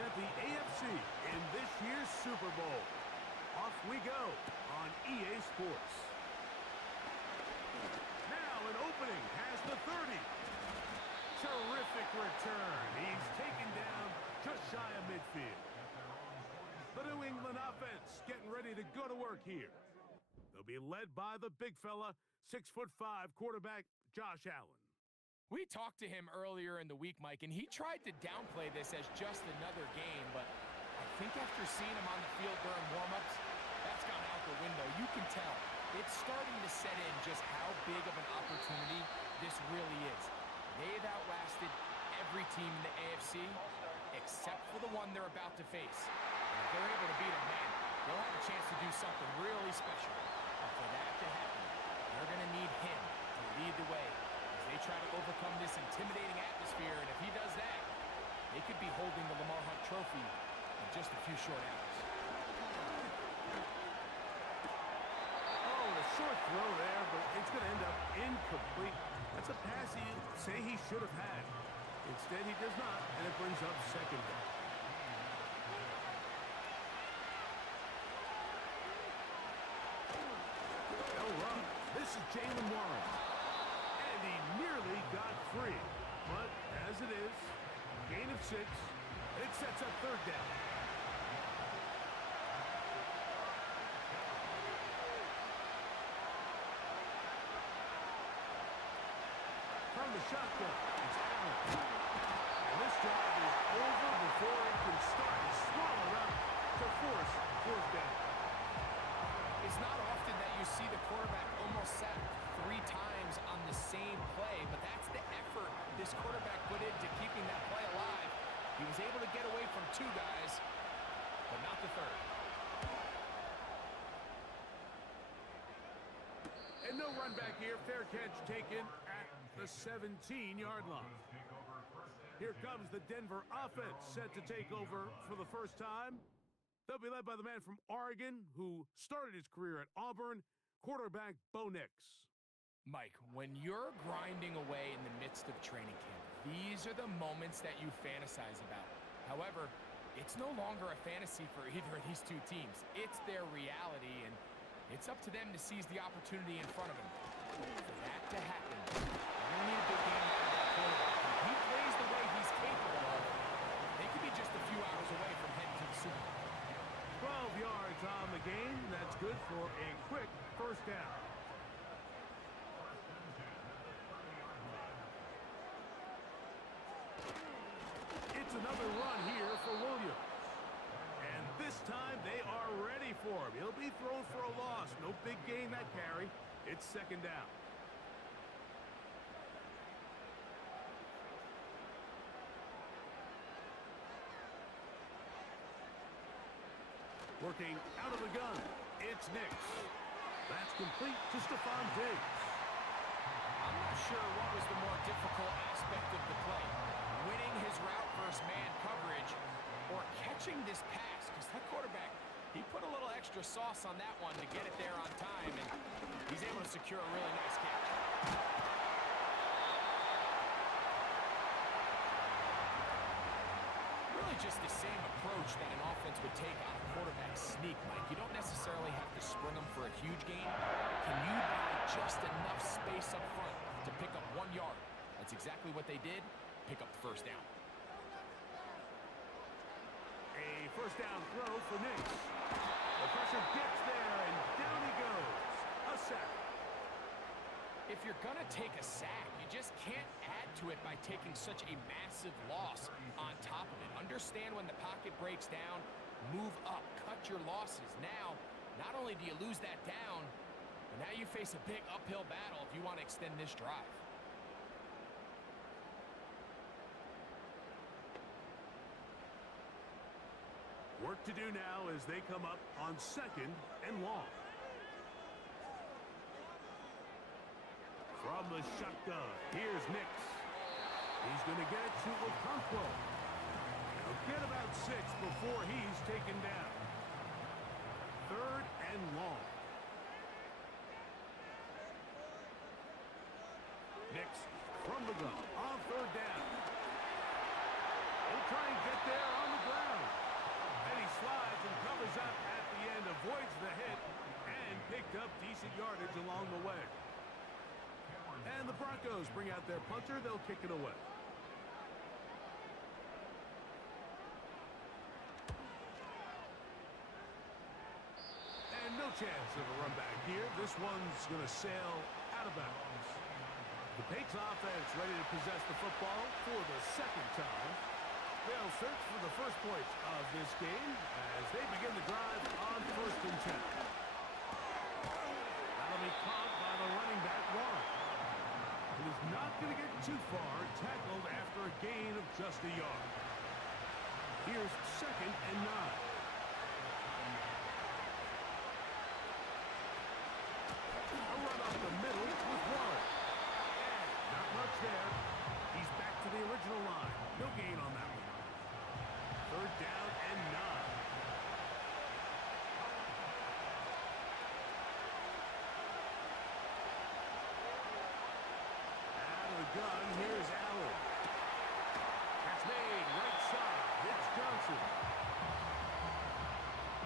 At the AFC in this year's Super Bowl. Off we go on EA Sports. Now an opening has the 30. Terrific return. He's taken down just shy of midfield. The New England offense getting ready to go to work here. They'll be led by the big fella, 6'5" quarterback Josh Allen. We talked to him earlier in the week, Mike, and he tried to downplay this as just another game, but I think after seeing him on the field during warm-ups, that's gone out the window. You can tell it's starting to set in just how big of an opportunity this really is. They've outlasted every team in the AFC except for the one they're about to face. And if they're able to beat them, man, they'll have a chance to do something really special. But for that to happen, they're going to need him to lead the way as they try to overcome this intimidating atmosphere. And if he does that, they could be holding the Lamar Hunt Trophy in just a few short hours. Oh, a short throw there, but it's going to end up incomplete. That's a pass he'd say he should have had. Instead, he does not, and it brings up second down. No run. This is Jalen Warren. And he nearly got free. But as it is, gain of 6, it sets up third down. From the shotgun, it's Allen. And this drive is over before it can start. He's swung around to force fourth down. It's not often that you see the quarterback almost sacked 3 times on the same play, but that's the effort this quarterback put into keeping that play alive. He was able to get away from 2 guys, but not the third. And no run back here. Fair catch taken at the 17-yard line. Here comes the Denver offense set to take over for the first time. They'll be led by the man from Oregon who started his career at Auburn, quarterback Bo Nix. Mike, when you're grinding away in the midst of training camp, these are the moments that you fantasize about. However, it's no longer a fantasy for either of these two teams. It's their reality, and it's up to them to seize the opportunity in front of them. For that to happen, you're going to need a big game out of that quarterback. If he plays the way he's capable of, they could be just a few hours away from heading to the Super Bowl. 12 yards on the game. That's good for a quick first down. It's another run here for Williams. And this time they are ready for him. He'll be thrown for a loss. No big gain that carry. It's second down. Working out of the gun. It's Nix. That's complete to Stephon Diggs. I'm not sure what was the more difficult aspect of the play. Winning his route versus man coverage or catching this pass, because that quarterback, he put a little extra sauce on that one to get it there on time, and he's able to secure a really nice catch. Really just the same approach that an offense would take on a quarterback sneak, Mike. You don't necessarily have to spring them for a huge gain. Can you buy just enough space up front to pick up 1 yard? That's exactly what they did. Pick up the first down. A first down throw for Nix. The pressure gets there, and down he goes. A sack. If you're going to take a sack, you just can't add to it by taking such a massive loss on top of it. Understand when the pocket breaks down, move up, cut your losses. Now, not only do you lose that down, but now you face a big uphill battle if you want to extend this drive. Work to do now as they come up on second and long. From the shotgun, here's Nix. He's going to get it to Okonkwo. He'll get about 6 before he's taken down. Third and long. Nix from the gun on third down. He'll try and get there on the ground. And he slides and covers up at the end, avoids the hit, and picked up decent yardage along the way. And the Broncos bring out their punter. They'll kick it away. And no chance of a run back here. This one's going to sail out of bounds. The Patriots offense ready to possess the football for the second time. They'll search for the first points of this game as they begin the drive on first and 10. That'll be caught by the running back, Warren. It is not going to get too far, tackled after a gain of just a yard. Here's second and 9. A run up the middle with Warren. And not much there. He's back to the original line. No gain on that one. Third down and 9. Gun, here's Allen. That's made right side. It's Johnson.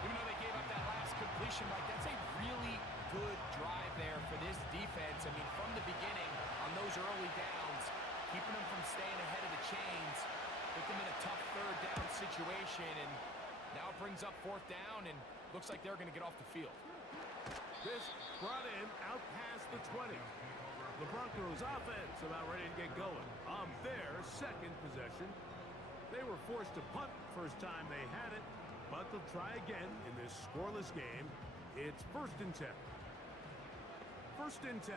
Even though they gave up that last completion, Mike, that's a really good drive there for this defense. I mean, from the beginning, on those early downs, keeping them from staying ahead of the chains, put them in a tough third down situation, and now it brings up fourth down, and looks like they're going to get off the field. This brought in out past the 20. The Broncos offense about ready to get going on their second possession. They were forced to punt first time they had it, but they'll try again in this scoreless game. It's first and 10. First and 10.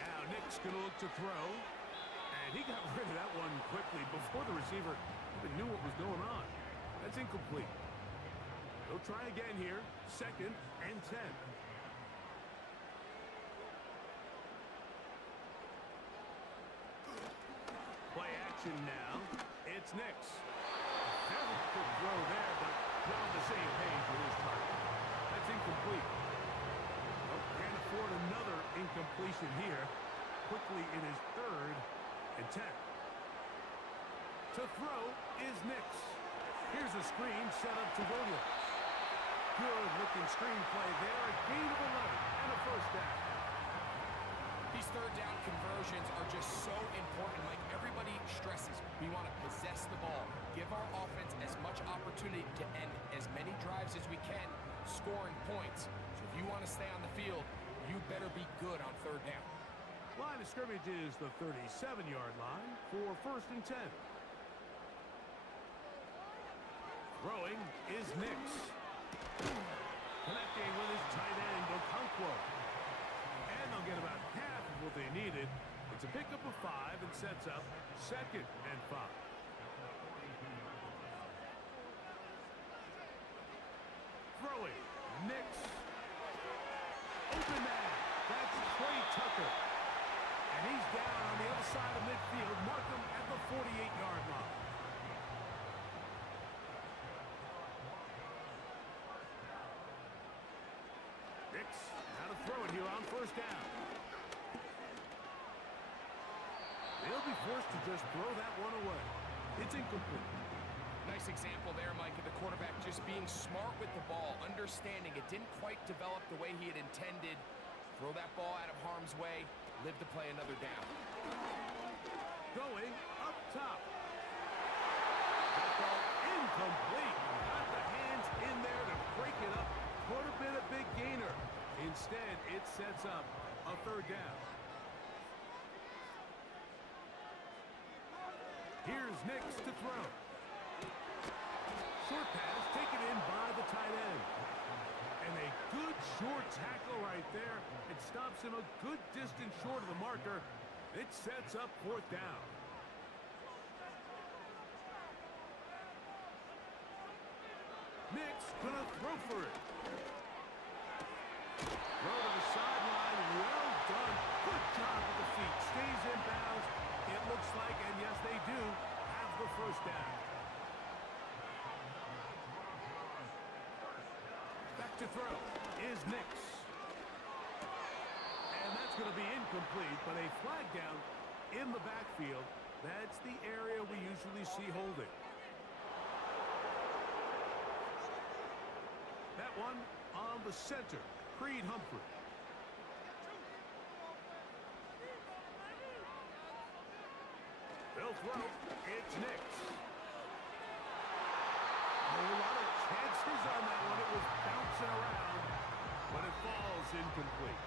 Now Nick's going to look to throw, and he got rid of that one quickly before the receiver even knew what was going on. That's incomplete. They'll try again here, second and 10. Play action. action now. It's Nix. Very good throw there, but not on the same page with his target. That's incomplete. Well, can't afford another incompletion here. Quickly in his 3rd and 10. To throw is Nix. Here's a screen set up to Williams. Good-looking screenplay there. A gain of 11 and a first down. These third down conversions are just so important. Like everybody stresses, we want to possess the ball, give our offense as much opportunity to end as many drives as we can, scoring points. So if you want to stay on the field, you better be good on third down. Line of scrimmage is the 37-yard line for 1st and 10. Throwing is Nix. Connecting with his tight end, Okonkwo. And they'll get about half of what they needed. It's a pickup of 5 and sets up 2nd and 5. Throwing, Nix. Open man. That's Trey Tucker. And he's down on the other side of midfield. Mark him at the 48-yard line. Nix, how to throw it here on 1st down. They'll be forced to just throw that one away. It's incomplete. Nice example there, Mike, of the quarterback just being smart with the ball, understanding it didn't quite develop the way he had intended. Throw that ball out of harm's way, live to play another down. Going up top. That ball incomplete. Got the hands in there to break it up. Could have been a big gainer. Instead, it sets up a 3rd down. Here's Nix to throw. Short pass taken in by the tight end. And a good short tackle right there. It stops him a good distance short of the marker. It sets up 4th down. Nix gonna throw for it. Throw to the sideline. Well done. Good job with the feet. Stays in bounds. It looks like, and yes, they do, have the 1st down. Back to throw is Nix. And that's going to be incomplete, but a flag down in the backfield. That's the area we usually see holding. That one on the center, Creed Humphrey. They'll throw. It's Nix. A lot of chances on that one. It was bouncing around, but it falls incomplete.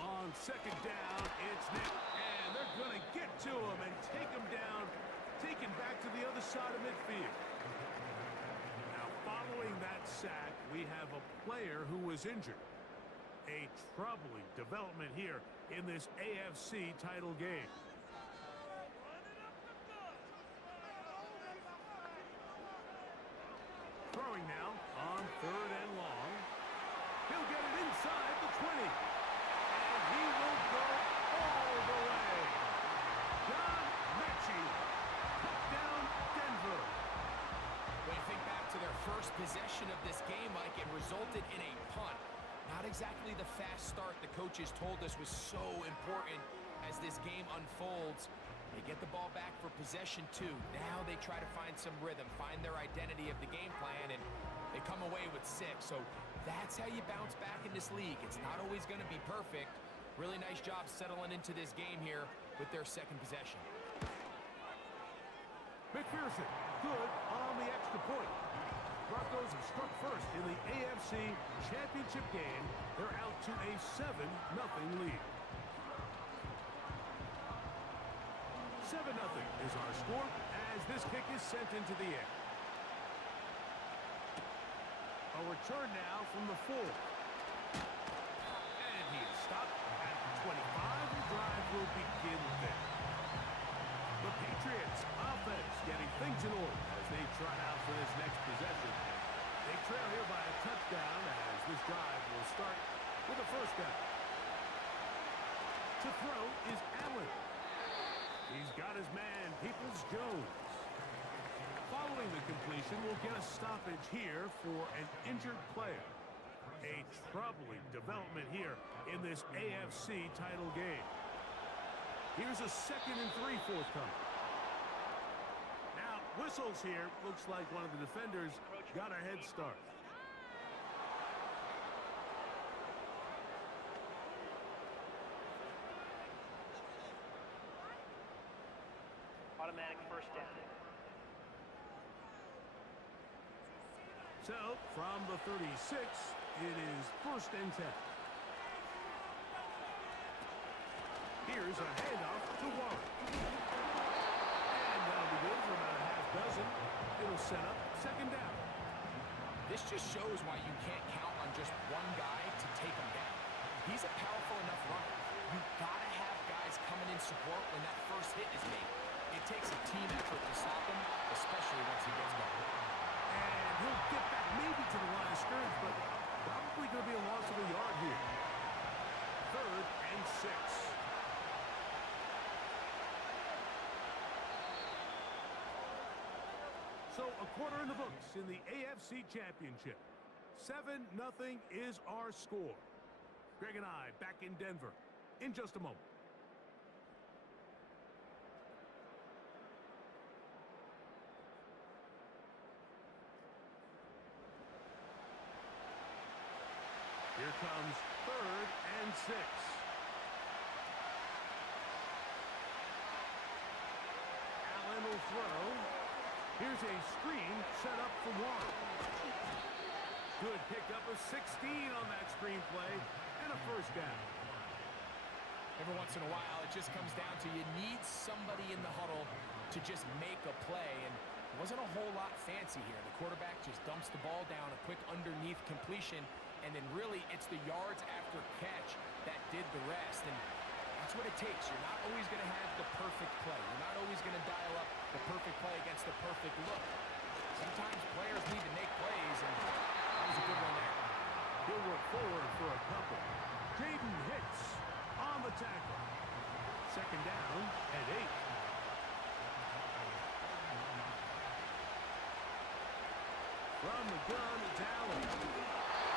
On 2nd down, it's Nix. And they're going to get to him and take him down, taken back to the other side of midfield. Now, following that sack, we have a player who was injured. A troubling development here in this AFC title game. Throwing now on 3rd and long. He'll get it inside the 20. And he will go all the way. John Mechie. Touchdown, Denver. When you think back to their first possession of this game, Mike, it resulted in a punt. Not exactly the fast start the coaches told us was so important as this game unfolds. They get the ball back for possession 2. Now they try to find some rhythm, find their identity of the game plan, and they come away with 6. So that's how you bounce back in this league. It's not always going to be perfect. Really nice job settling into this game here with their 2nd possession. McPherson, good on the extra point. Broncos have struck first in the AFC Championship game. They're out to a 7-0 lead. 7-0 is our score as this kick is sent into the air. A return now from the 4. And he is stopped at the 25. The drive will begin there. The Patriots offense getting things in order as they trot out for this next possession. They trail here by a touchdown as this drive will start with a first down. To throw is Allen. He's got his man, Peoples-Jones. Following the completion, we'll get a stoppage here for an injured player. A troubling development here in this AFC title game. Here's a 2nd and 3 forthcoming. Now, whistles here. Looks like one of the defenders got a head start. Automatic first down. So, from the 36, it is 1st and 10. Here's a handoff to Warren. And that'll be good for about a half dozen. It'll set up 2nd down. This just shows why you can't count on just one guy to take him down. He's a powerful enough runner. You've got to have guys coming in support when that first hit is made. It takes a team effort to stop him, especially once he gets going. And he'll get back maybe to the line of scrimmage, but probably going to be a loss of a yard here. 3rd and 6. So a quarter in the books in the AFC Championship. 7-0 is our score. Greg and I back in Denver in just a moment. Here comes 3rd and 6. Allen will throw. Here's a screen set up for Warren. Good pickup of 16 on that screen play and a first down. Every once in a while, it just comes down to you need somebody in the huddle to just make a play, and it wasn't a whole lot fancy here. The quarterback just dumps the ball down, a quick underneath completion, and then really it's the yards after catch that did the rest, and that's what it takes. You're not always going to have the perfect play. You're not always going to dial up the perfect play against the perfect look. Sometimes players need to make plays, and that was a good one there. He'll work forward for a couple. Jaden Hicks on the tackle. 2nd down and 8. From the gun, it's Allen.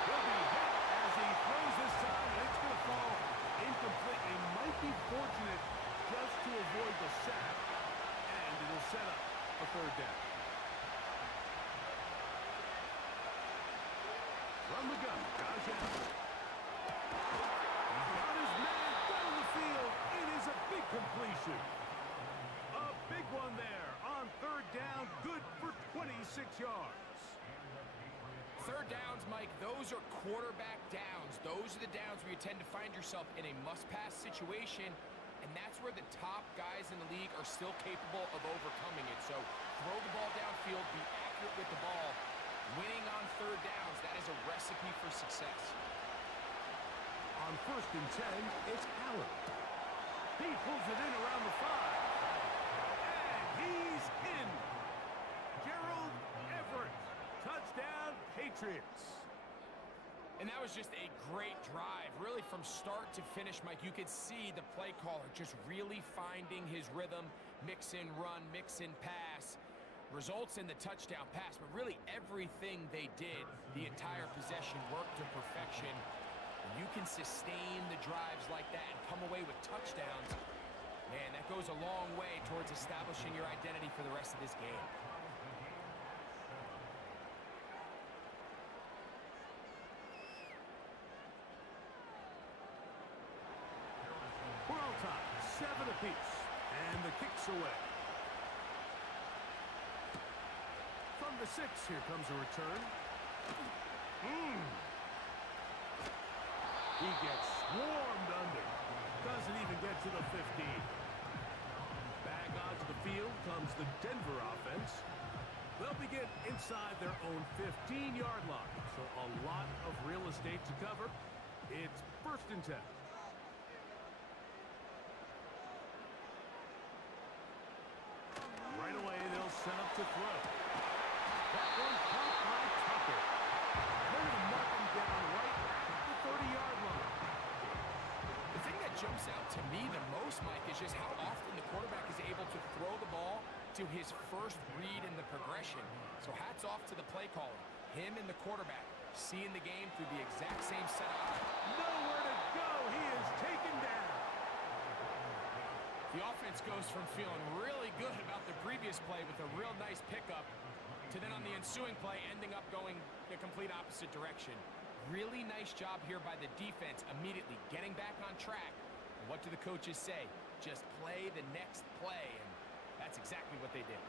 He'll be hit as he throws this time, and it's going to fall incomplete. He might be fortunate just to avoid the sack, and it'll set up a 3rd down. From the gun, Josh Allen. He's got his man down the field. It is a big completion. A big one there on 3rd down, good for 26 yards. 3rd downs, Mike, those are quarterback downs. Those are the downs where you tend to find yourself in a must-pass situation, and that's where the top guys in the league are still capable of overcoming it. So throw the ball downfield, be accurate with the ball. Winning on 3rd downs, that is a recipe for success. On 1st and 10, it's Allen. He pulls it in around the 5. And he's in. Gerald Everett. Touchdown, Patriots. And that was just a great drive, really from start to finish, Mike. You could see the play caller just really finding his rhythm, mix in run, mix in pass. Results in the touchdown pass, but really everything they did, the entire possession worked to perfection. When you can sustain the drives like that and come away with touchdowns, man, that goes a long way towards establishing your identity for the rest of this game. We're all tied, 7 apiece, and the kick's away. From the 6, here comes a return. He gets swarmed under. Doesn't even get to the 15. Back onto the field comes the Denver offense. They'll begin inside their own 15-yard line. So a lot of real estate to cover. It's 1st and 10. Right away, they'll set up to throw. That one caught by Tucker. They're going to mark him down right at the 30-yard line. most, Mike, is just how often the quarterback is able to throw the ball to his first read in the progression. So hats off to the play caller. Him and the quarterback seeing the game through the exact same set of eyes. Nowhere to go. He is taken down. The offense goes from feeling really good about the previous play with a real nice pickup to then on the ensuing play ending up going the complete opposite direction. Really nice job here by the defense immediately getting back on track. And what do the coaches say? Just play the next play, and that's exactly what they did.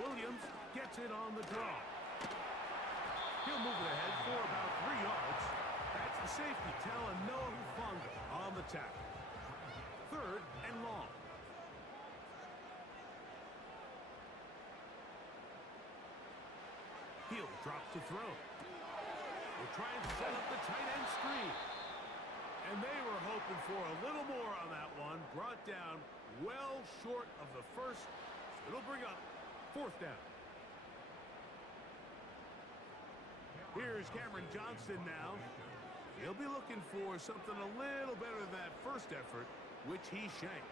Williams gets it on the draw. He'll move it ahead for about 3 yards. That's the safety, telling Noah Hufanga on the tackle. 3rd and long. He'll drop to throw. We'll try and set up the tight end screen. And they were hoping for a little more on that one. Brought down well short of the first. It'll bring up 4th down. Here's Cameron Johnston now. He'll be looking for something a little better than that first effort, which he shanked.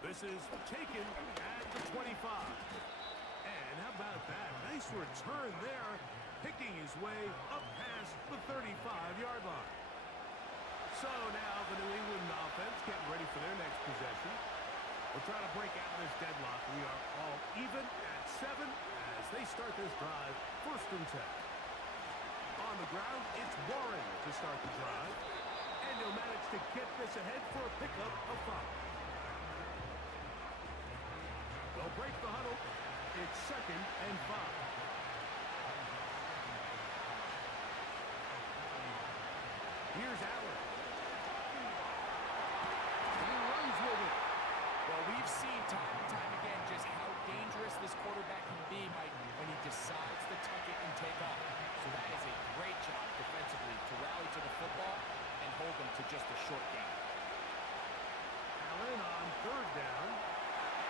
This is taken at the 25. And how about that? Nice return there, picking his way up past the 35-yard line. So now the New England offense getting ready for their next possession. We'll try to break out of this deadlock. We are all even at 7 as they start this drive, 1st and 10. On the ground, it's Warren to start the drive. And he'll manage to get this ahead for a pickup of 5. They'll break the huddle. It's 2nd and 5. Here's Allen. He runs with it. Well, we've seen time and time again just how dangerous this quarterback can be, Mike, when he decides to tuck it and take off. So that is a great job defensively to rally to the football and hold them to just a short gain. Allen on 3rd down.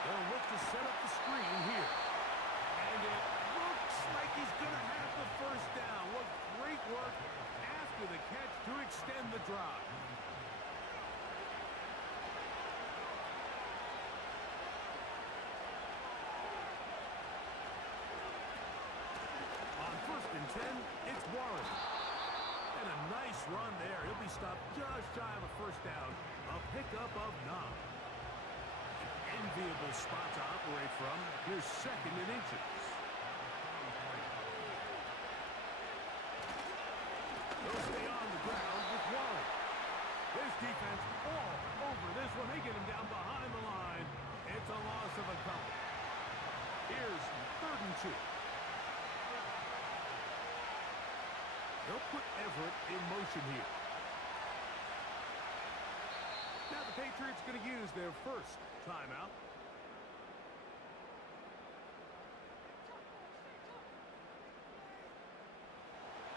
They'll look to set up the screen here. And it looks like he's going to have the 1st down. What great work after the catch to extend the drive. On 1st and 10, it's Warren. And a nice run there. He'll be stopped just shy of a 1st down. A pickup of 9. Enviable spot to operate from. Here's 2nd and inches. They'll stay on the ground with Warren. This defense all over this one. They get him down behind the line. It's a loss of a couple. Here's 3rd and 2. They'll put Everett in motion here. Now the Patriots going to use their 1st timeout.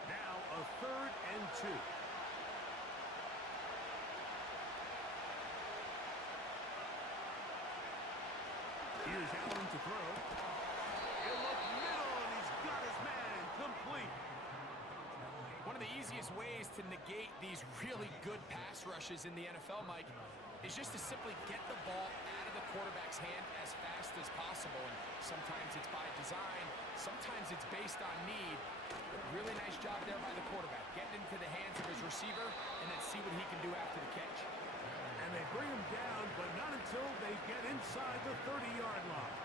Now a 3rd and 2. Here's Allen to throw. He'll look middle, and he's got his man complete. One of the easiest ways to negate these really good pass rushes in the NFL, Mike, is just to simply get the ball out of the quarterback's hand as fast as possible. And sometimes it's by design, sometimes it's based on need. Really nice job there by the quarterback, getting into the hands of his receiver and then see what he can do after the catch. And they bring him down, but not until they get inside the 30-yard line.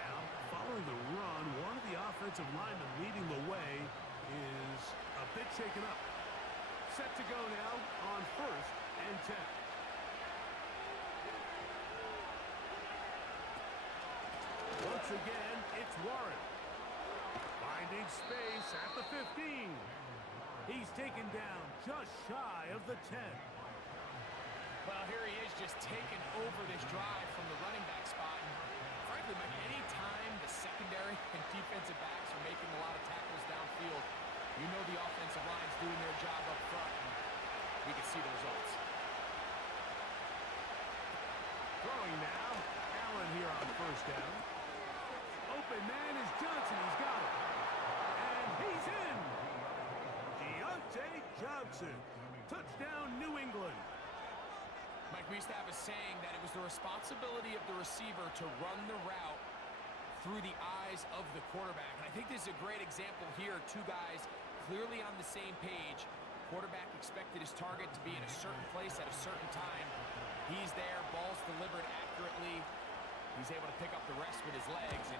Now, following the run, one of the offensive linemen leading the way is a bit shaken up. Set to go now on 1st and 10. Once again, it's Warren. Finding space at the 15. He's taken down just shy of the 10. Well, here he is just taking over this drive from the running back spot. And frankly, Mike, any time the secondary and defensive backs are making a lot of tackles downfield, you know the offensive line's doing their job up front, and we can see the results. Throwing now, Allen here on first down. Open man is Johnson. He's got it. And he's in. Deontay Johnson. Touchdown, New England. Mike, we used to have a saying that it was the responsibility of the receiver to run the route through the eyes of the quarterback. And I think this is a great example here. Two guys clearly on the same page. Quarterback expected his target to be in a certain place at a certain time. He's there, ball's delivered accurately. He's able to pick up the rest with his legs, and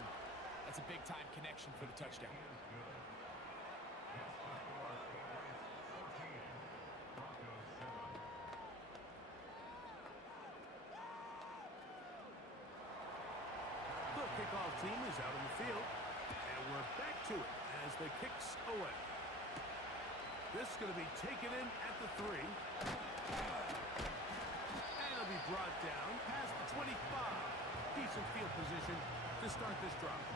that's a big-time connection for the touchdown. The kickoff team is out on the field, and we're back to it as the kick's away. This is going to be taken in at the 3. And it'll be brought down past the 25. Decent field position to start this drive.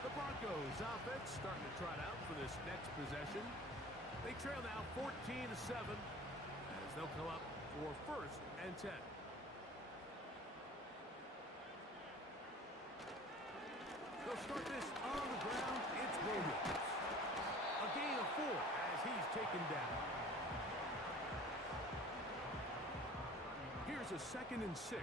The Broncos offense starting to trot out for this next possession. They trail now 14-7 as they'll come up for 1st and 10. They'll start this on the ground. It's Williams. A gain of 4 as he's taken down. Here's a 2nd and 6.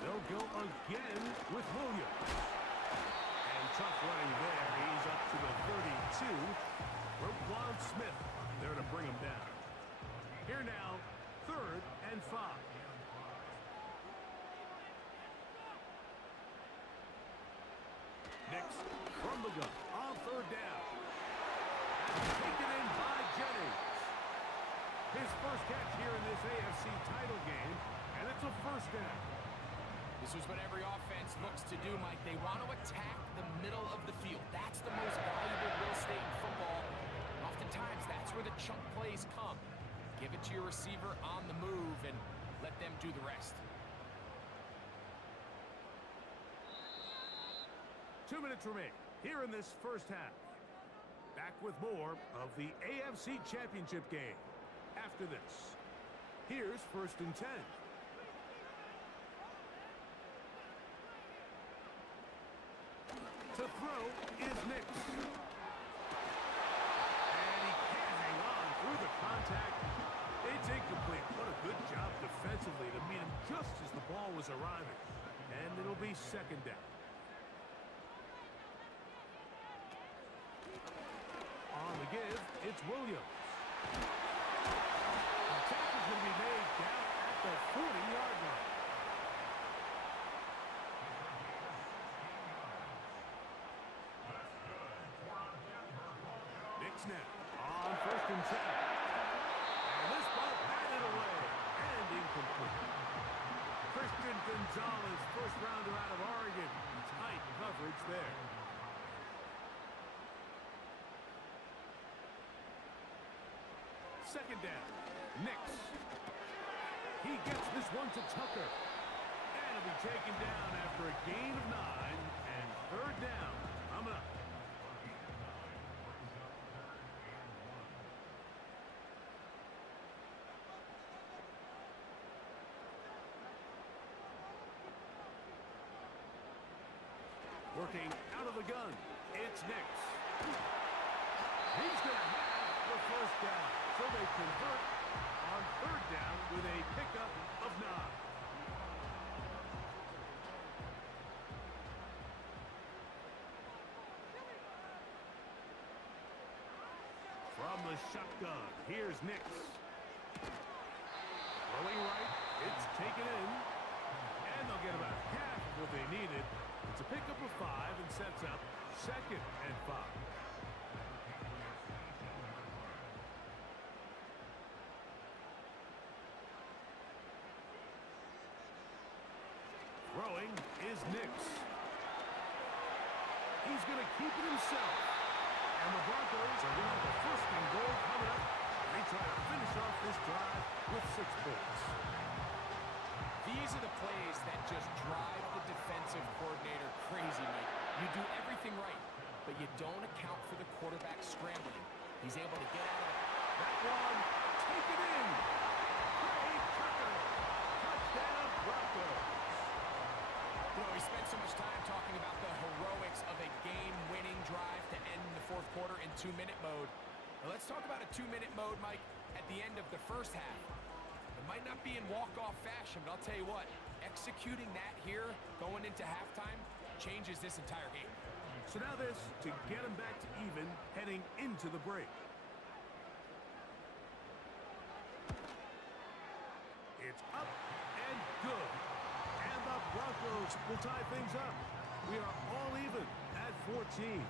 They'll go again with Williams. And tough running there. He's up to the 32. Roquan Smith there to bring him down. Here now, 3rd and 5. Next, from the gun, on 3rd down. That's taken in by Jennings. His first catch here in this AFC title game, and it's a 1st down. This is what every offense looks to do, Mike. They want to attack the middle of the field. That's the most valuable real estate in football. And oftentimes, that's where the chunk plays come. Give it to your receiver on the move and let them do the rest. 2 minutes remain here in this first half. Back with more of the AFC Championship game after this. Here's 1st and 10. To throw is Nix. And he can't hang on through the contact. It's incomplete. What a good job defensively to meet him just as the ball was arriving. And it'll be 2nd down. On the give, it's Williams. The tackle's going to be made down at the 40-yard line. Knicks now on 1st and 10. And this ball batted away and incomplete. Christian Gonzalez, 1st rounder out of Oregon. Tight coverage there. 2nd down. Nix. He gets this one to Tucker. And it'll be taken down after a gain of 9 and 3rd down. Coming up. Working out of the gun. It's Nix. He's going to have the 1st down. So they convert on 3rd down with a pickup of 9. From the shotgun, here's Nix. Throwing right, it's taken in. And they'll get about half of what they needed. It's a pickup of 5 and sets up 2nd and 5. Throwing is Nix. He's going to keep it himself. And the Broncos are going to have a 1st and goal coming up. They try to finish off this drive with 6 points. These are the plays that just drive the defensive coordinator crazy, Mike. You do everything right, but you don't account for the quarterback scrambling. He's able to get out of That one, take it in. Trey Tucker. Touchdown, Broncos. You know, we spent so much time talking about the heroics of a game-winning drive to end the fourth quarter in 2-minute mode. Now let's talk about a 2-minute mode, Mike, at the end of the first half. It might not be in walk-off fashion, but I'll tell you what, executing that here, going into halftime, changes this entire game. So now this to get them back to even heading into the break. It's up and good. And the Broncos will tie things up. We are all even at 14.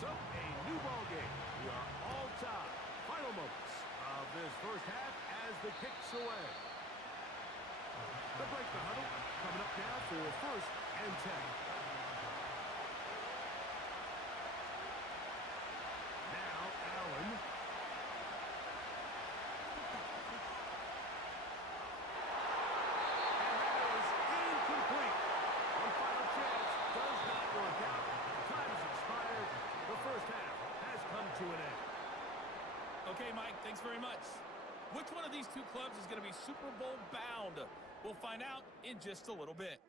So, a new ball game. We are all tied. Final moments of this first half as the kicks away. They'll break the huddle. Coming up now for 1st and 10. Now, Allen. And that is incomplete. One final chance does not work out. Time has expired. The first half has come to an end. Okay, Mike, thanks very much. Which one of these two clubs is going to be Super Bowl bound? We'll find out in just a little bit.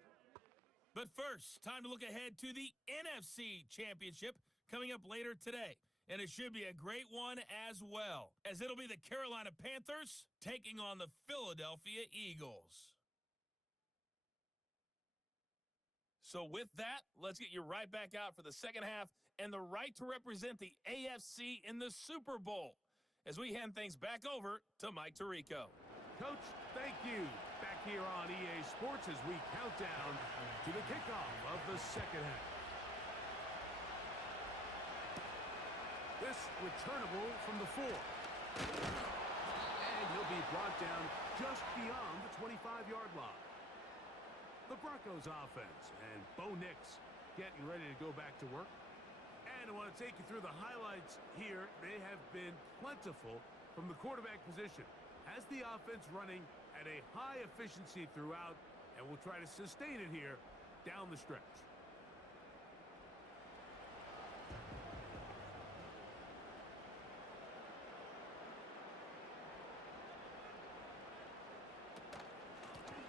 But first, time to look ahead to the NFC Championship coming up later today. And it should be a great one as well, as it'll be the Carolina Panthers taking on the Philadelphia Eagles. So with that, let's get you right back out for the second half and the right to represent the AFC in the Super Bowl, as we hand things back over to Mike Tirico. Coach, thank you. Back here on EA Sports as we count down to the kickoff of the second half. This returnable from the 4. And he'll be brought down just beyond the 25-yard line. The Broncos offense and Bo Nix getting ready to go back to work. And I want to take you through the highlights here. They have been plentiful from the quarterback position. Has the offense running at a high efficiency throughout, and we'll try to sustain it here down the stretch.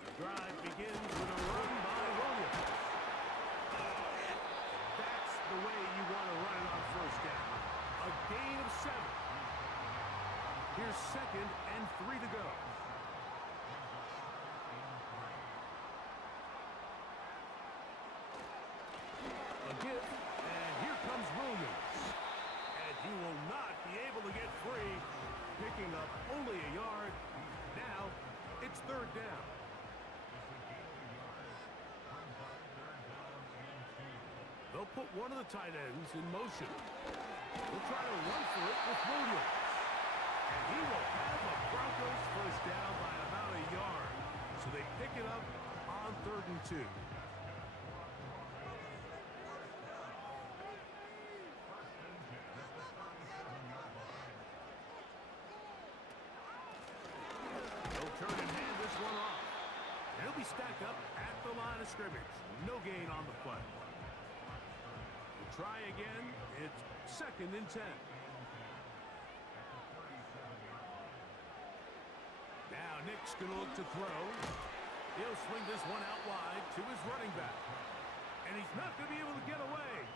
The drive begins with a run by Williams. That's the way you want to run it on first down. A gain of 7. Here's 2nd and 3 to go. A give, and here comes Williams. And he will not be able to get free, picking up only a yard. Now, it's 3rd down. They'll put one of the tight ends in motion. They'll try to run for it with Williams. And he will have the Broncos first down by about a yard. So they pick it up on 3rd and 2. They'll turn and hand this one off. And he'll be stacked up at the line of scrimmage. No gain on the play. We'll try again. It's 2nd and 10. Now Nick's going to look to throw. He'll swing this one out wide to his running back. And he's not going to be able to get away.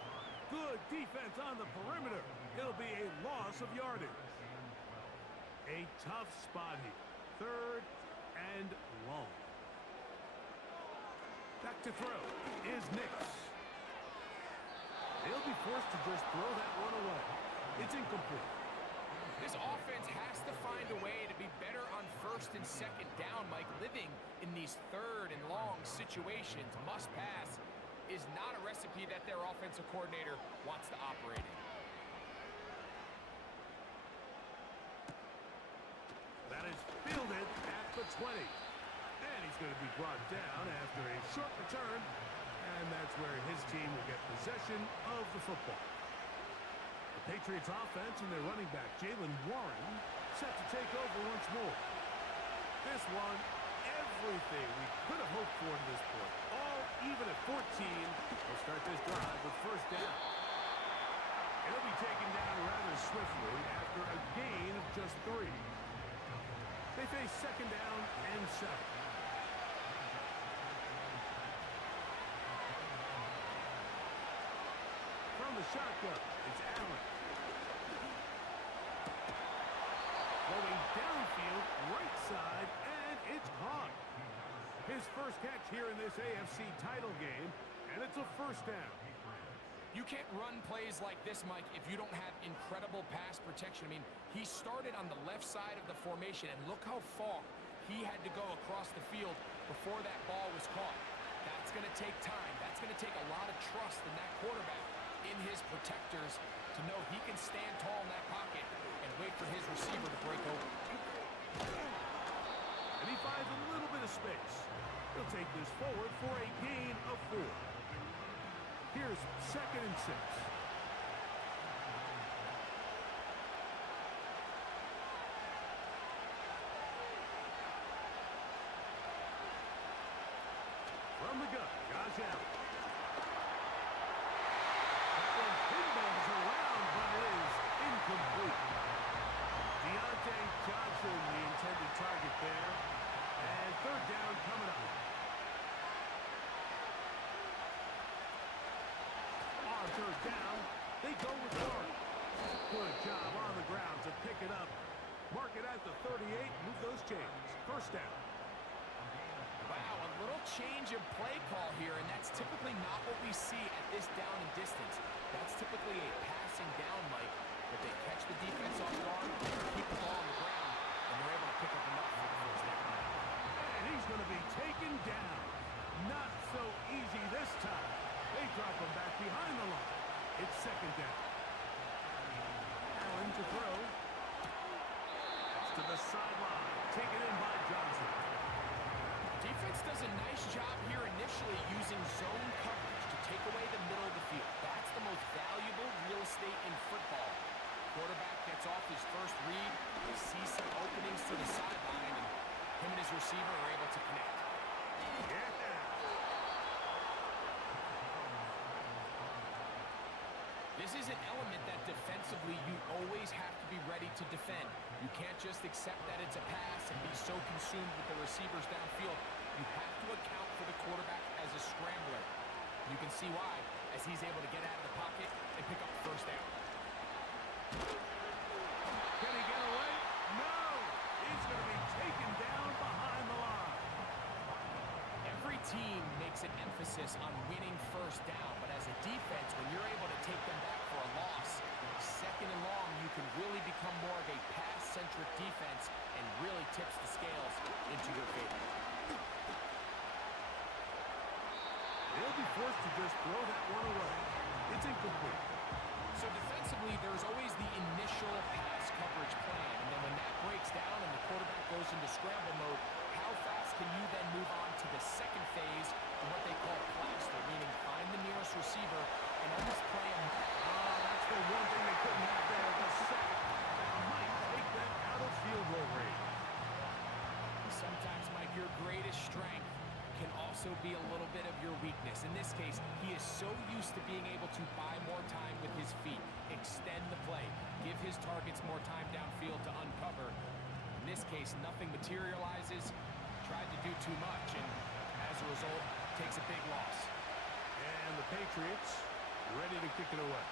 Good defense on the perimeter. It'll be a loss of yardage. A tough spot here. 3rd and long. Back to throw is Nix. They'll be forced to just throw that one away. It's incomplete. This offense has to find a way to be better on 1st and 2nd down, Mike. Living in these 3rd and long situations, must pass, is not a recipe that their offensive coordinator wants to operate in. That is fielded at the 20. And he's going to be brought down after a short return. And that's where his team will get possession of the football. The Patriots offense and their running back, Jaylen Warren, set to take over once more. This one, everything we could have hoped for to this point. All even at 14. They'll start this drive with 1st down. It'll be taken down rather swiftly after a gain of just 3. They face second down and 7. From the shotgun, it's Allen. Going downfield, right side, and it's caught. His first catch here in this AFC title game, and it's a first down. You can't run plays like this, Mike, if you don't have incredible pass protection. I mean, he started on the left side of the formation, and look how far he had to go across the field before that ball was caught. That's going to take time. That's going to take a lot of trust in that quarterback, in his protectors, to know he can stand tall in that pocket and wait for his receiver to break over. And he finds a little bit of space. He'll take this forward for a gain of 4. Here's second and 6. From the gun, Josh Allen. That one pinballs around, but it is incomplete. Deontay Johnson, the intended target there. And third down coming up. On third down, they go with Warren. Good job on the ground to pick it up. Mark it at the 38, move those chains. First down. Wow, a little change of play call here, and that's typically not what we see at this down and distance. That's typically a passing down, Mike, but they catch the defense off guard, keep the ball on the ground, and they're able to pick up enough for the first down. And he's going to be taken down. Not so easy this time. They drop him back behind the line. It's second down. Allen to throw. It's to the sideline. Taken in by Johnson. Defense does a nice job here initially using zone coverage to take away the middle of the field. That's the most valuable real estate in football. Quarterback gets off his first read, sees some openings to the sideline, and him and his receiver are able to connect. Yeah. This is an element that defensively you always have to be ready to defend. You can't just accept that it's a pass and be so consumed with the receivers downfield. You have to account for the quarterback as a scrambler. You can see why, as he's able to get out of the pocket and pick up the first down. Can he get away? No! He's going to be taken down behind the line. Every team makes an emphasis on winning first down, but as a defense, when you're able to take them back for a loss, second and long, you can really become more of a pass-centric defense and really tips the scales into your favor. They'll be forced to just throw that one away. It's incomplete. So defensively, there's always the initial pass coverage plan, and then when that breaks down and the quarterback goes into scramble mode, how fast can you then move on to the second phase of what they call plaster, meaning find the nearest receiver and almost play him. That's the one thing they couldn't have there. The sack that might take them out of field goal range. Sometimes, Mike, your greatest strength can also be a little bit of your weakness. In this case, he is so used to being able to buy more time with his feet, extend the play, give his targets more time downfield to uncover. In this case, nothing materializes, tried to do too much, and as a result, takes a big loss. And the Patriots ready to kick it away,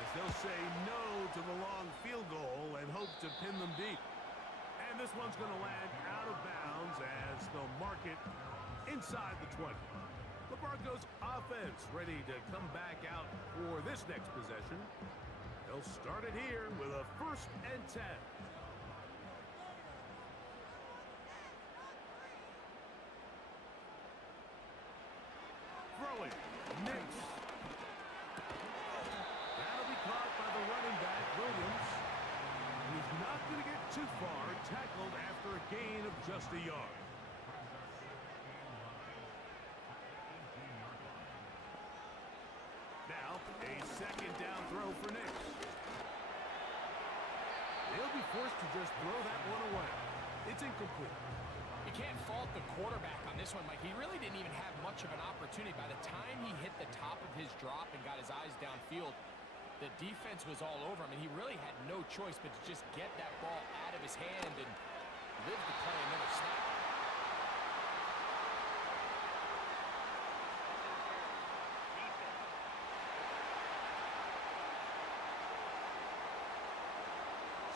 as they'll say no to the long field goal and hope to pin them deep. And this one's going to land out of bounds as they'll mark it inside the 20. The Broncos offense ready to come back out for this next possession. They'll start it here with a 1st and 10. Throwing. Nix. That'll be caught by the running back, Williams. He's not going to get too far, tackled after a gain of just a yard. Now, a second down throw for Nix. They'll be forced to just throw that one away. It's incomplete. You can't fault the quarterback on this one, Mike. He really didn't even have much of an opportunity. By the time he hit the top of his drop and got his eyes downfield, The defense was all over him, and he really had no choice but to just get that ball out of his hand and live to play another snap.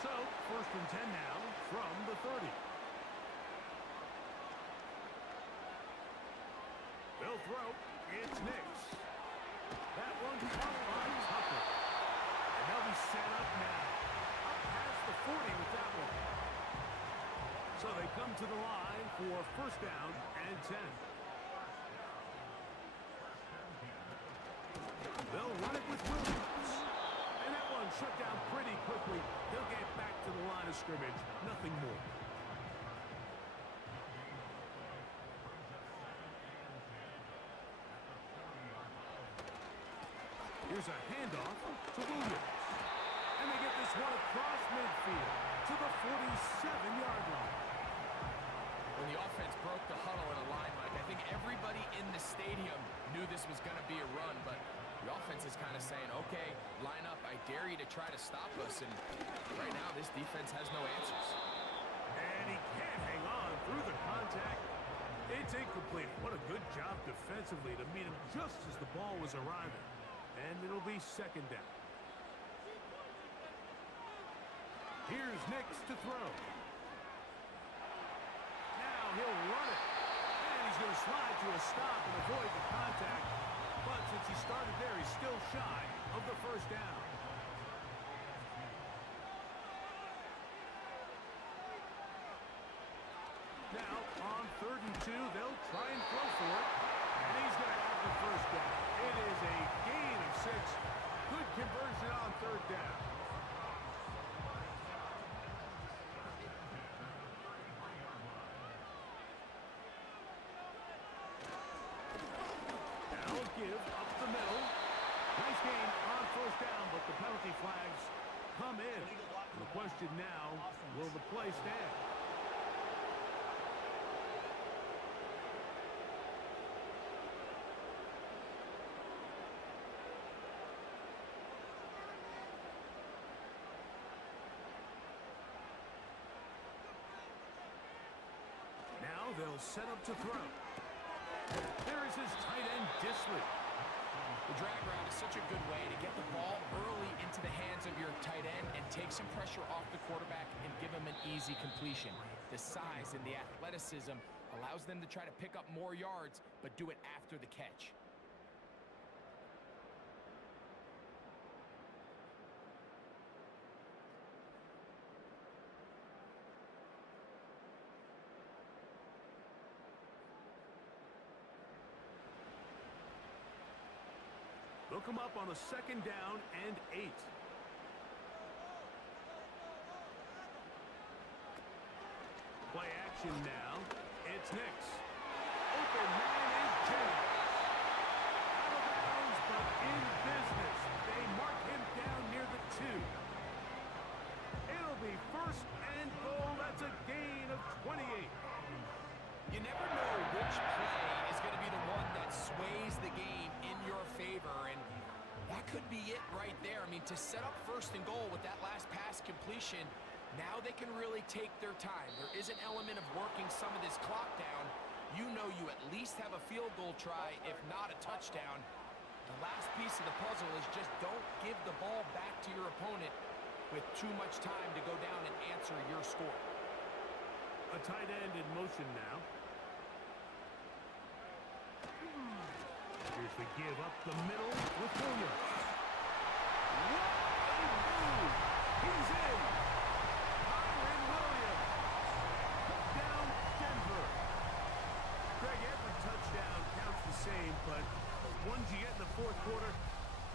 So, 1st and 10 now from the 30. They'll throw. It's Nix. That one's caught by Tucker. And they'll be set up now. Up past the 40 with that one. So they come to the line for 1st down and 10. They'll run it with Williams. And that one shut down pretty quickly. He'll get back to the line of scrimmage. Nothing more. Here's a handoff to Williams. And they get this one across midfield to the 47-yard line. When the offense broke the huddle at a line, Mike, I think everybody in the stadium knew this was going to be a run, but the offense is kind of saying, okay, line up, I dare you to try to stop us, and right now this defense has no answers. And he can't hang on through the contact. It's incomplete. What a good job defensively to meet him just as the ball was arriving. And it'll be 2nd down. Here's Nix to throw. Now he'll run it. And he's going to slide to a stop and avoid the contact. But since he started there, he's still shy of the 1st down. Now, on 3rd and 2, they'll try and throw for it. And he's going to have the 1st down. It is a gain of 6. Good conversion on 3rd down. Now a give up the middle. Nice gain on 1st down, but the penalty flags come in. The question now, will the play stand? They'll set up to throw. There is his tight end, Disley. The drag route is such a good way to get the ball early into the hands of your tight end and take some pressure off the quarterback and give him an easy completion. The size and the athleticism allows them to try to pick up more yards, but do it after the catch. They'll come up on a 2nd down and 8. Play action now. It's Nix. Open man is Jennings. Out of bounds, but in business. They mark him down near the 2. It'll be 1st and goal. That's a gain of 28. You never know which play is going to be the one that sways the game in your favor, and that could be it right there. I mean, to set up 1st and goal with that last pass completion, now they can really take their time. There is an element of working some of this clock down. You know you at least have a field goal try, if not a touchdown. The last piece of the puzzle is just don't give the ball back to your opponent with too much time to go down and answer your score. A tight end in motion now. Here's the give up the middle with Williams. What a move! He's in! Byron Williams. Touchdown, Denver. Greg, every touchdown counts the same, but the ones you get in the 4th quarter,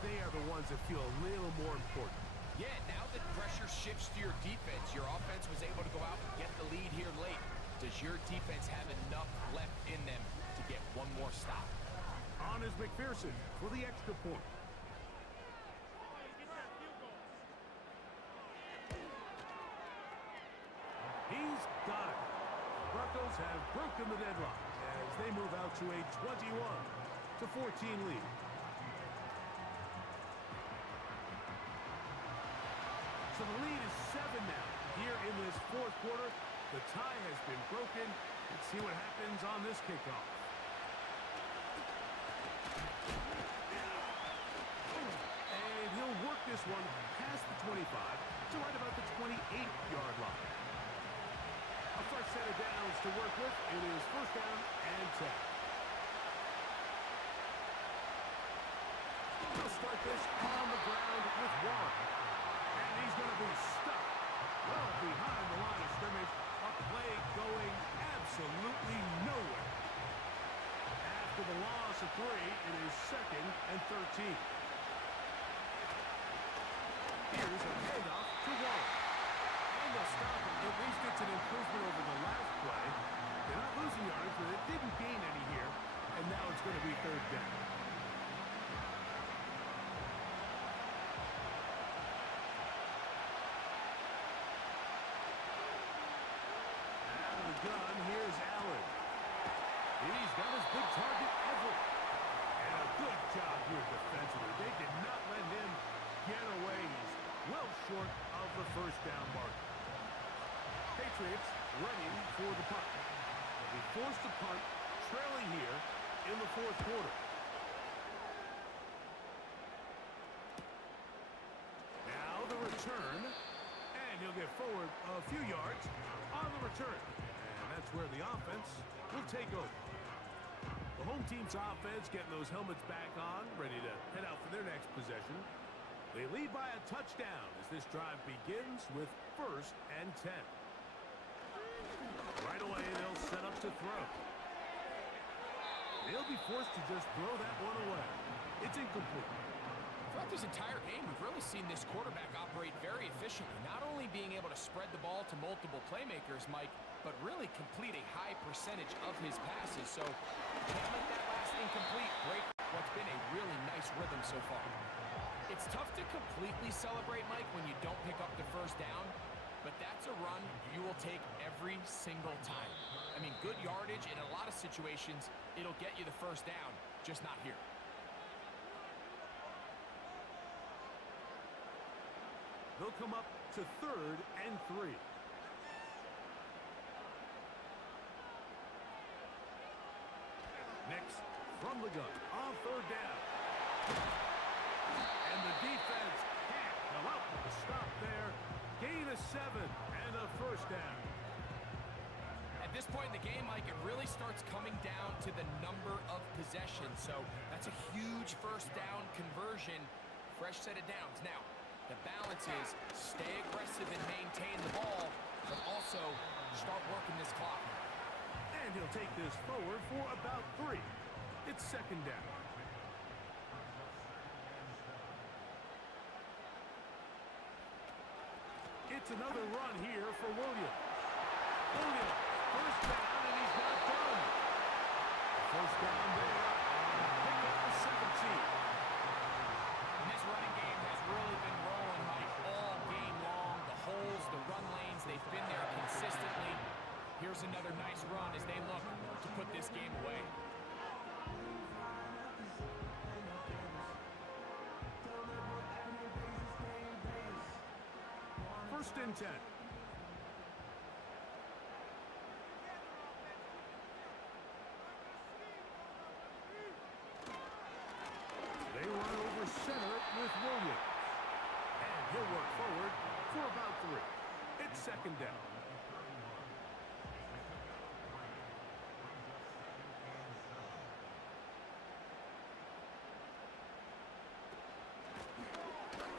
they are the ones that feel a little more important. Yeah, now that pressure shifts to your defense, your offense was able to go out and get the lead here late. Does your defense have enough left in them to get one more stop? On is McPherson for the extra point. He's got it. Broncos have broken the deadlock as they move out to a 21-14 lead. the lead is 7 now. Here in this fourth quarter, the tie has been broken. Let's see what happens on this kickoff. And he'll work this one past the 25 to right about the 28-yard line. A fresh set of downs to work with. It is first down and 10. He'll start this on the ground with one. And he's going to be stuck well behind the line of scrimmage. A play going absolutely nowhere. After the loss of 3, it is second and 13. Here's a handoff to Waller. And they'll stop him. At least it's an improvement over the last play. They're not losing yards, but it didn't gain any here. And now it's going to be third down. Out of the gun, here's Allen. He's got his big target, Everett. And a good job here defensively. They did not let him get away. He's well short of the first down mark. Patriots running for the punt. They'll be forced to punt, trailing here in the fourth quarter. Now the return, and he'll get forward a few yards on the return. And that's where the offense will take over. The home team's offense getting those helmets back on, ready to head out for their next possession. They lead by a touchdown as this drive begins with first and 10. Right away, they'll set up to throw. They'll be forced to just throw that one away. It's incomplete. Throughout this entire game, we've really seen this quarterback operate very efficiently, not only being able to spread the ball to multiple playmakers, Mike, but really complete a high percentage of his passes. So can't let that last incomplete break what's been a really nice rhythm so far. It's tough to completely celebrate, Mike, when you don't pick up the first down, but that's a run you will take every single time. I mean, good yardage in a lot of situations, it'll get you the first down, just not here. They'll come up to third and 3. Next, from the gun, on third down. And the defense can't come up with a stop there. Gain of 7 and a first down. At this point in the game, Mike, it really starts coming down to the number of possessions. So that's a huge first down conversion. Fresh set of downs. Now, the balance is stay aggressive and maintain the ball, but also start working this clock. And he'll take this forward for about 3. It's second down. It's another run here for Williams. Williams, first down, and he's not done. First down there. Pick up the 17. And this running game has really been rolling, Mike, all game long. The holes, the run lanes, they've been there consistently. Here's another nice run as they look to put this game away. First and 10. They run over center with Williams. And he'll work forward for about 3. It's second down.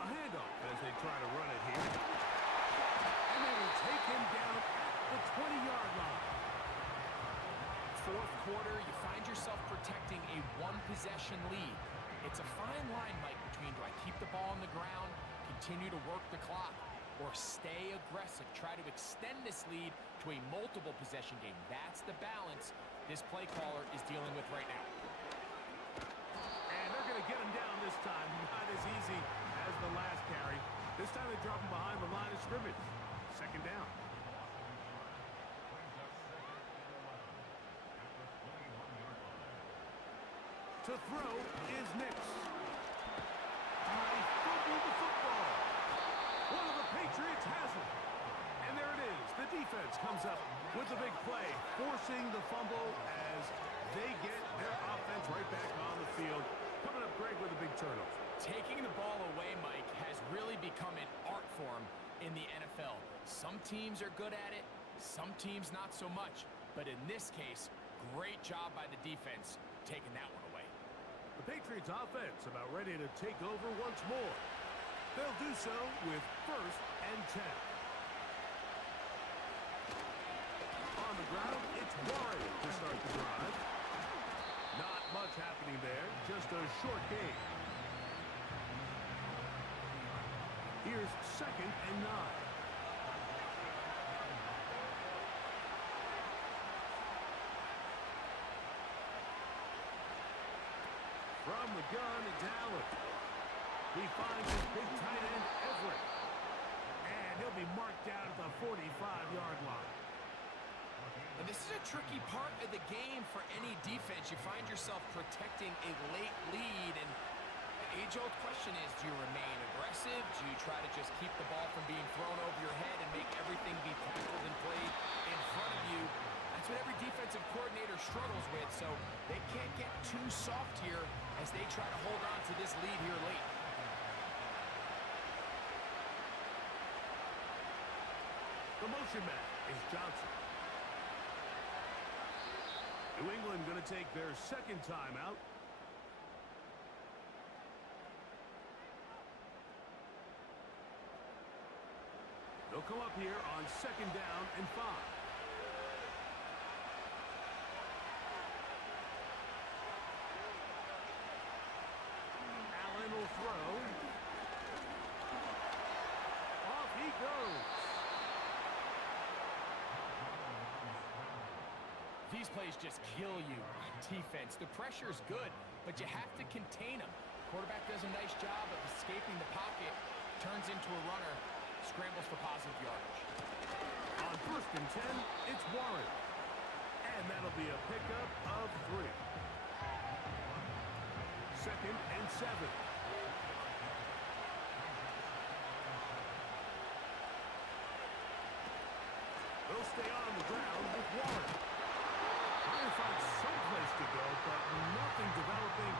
A handoff as they try to run it here. And they will take him down at the 20-yard line. Fourth quarter, you find yourself protecting a one-possession lead. It's a fine line, Mike, between do I keep the ball on the ground, continue to work the clock, or stay aggressive, try to extend this lead to a multiple possession game. That's the balance this play caller is dealing with right now. And they're going to get him down this time. Not as easy as the last carry. This time they drop him behind the line of scrimmage. Second down. To throw is Nix. He fumbled the football. One of the Patriots has it. And there it is. The defense comes up with a big play, forcing the fumble as they get their offense right back on the field. Coming up, Greg, with a big turnover. Taking the ball away, Mike, has really become an art form in the NFL. Some teams are good at it, some teams not so much. But in this case, great job by the defense taking that one away. The Patriots offense about ready to take over once more. They'll do so with 1st and 10. On the ground, it's Warren to start the drive. Not much happening there, just a short game. Here's 2nd and 9. From the gun, it's Allen. He finds his big tight end, Everett. And he'll be marked down at the 45-yard line. And this is a tricky part of the game for any defense. You find yourself protecting a late lead, and the age-old question is, do you remain aggressive? Do you try to just keep the ball from being thrown over your head and make everything be tackled and played in front of you? That's what every defensive coordinator struggles with, so they can't get too soft here as they try to hold on to this lead here late. The motion man is Johnson. New England going to take their 2nd timeout. They'll come up here on 2nd down and 5. Allen will throw. Off he goes. These plays just kill you on defense. The pressure's good, but you have to contain them. Quarterback does a nice job of escaping the pocket, turns into a runner, scrambles for positive yardage. On 1st and 10, it's Warren. And that'll be a pickup of 3. 2nd and 7. They'll stay on the ground with Warren. Trying to find some place to go, but nothing developing.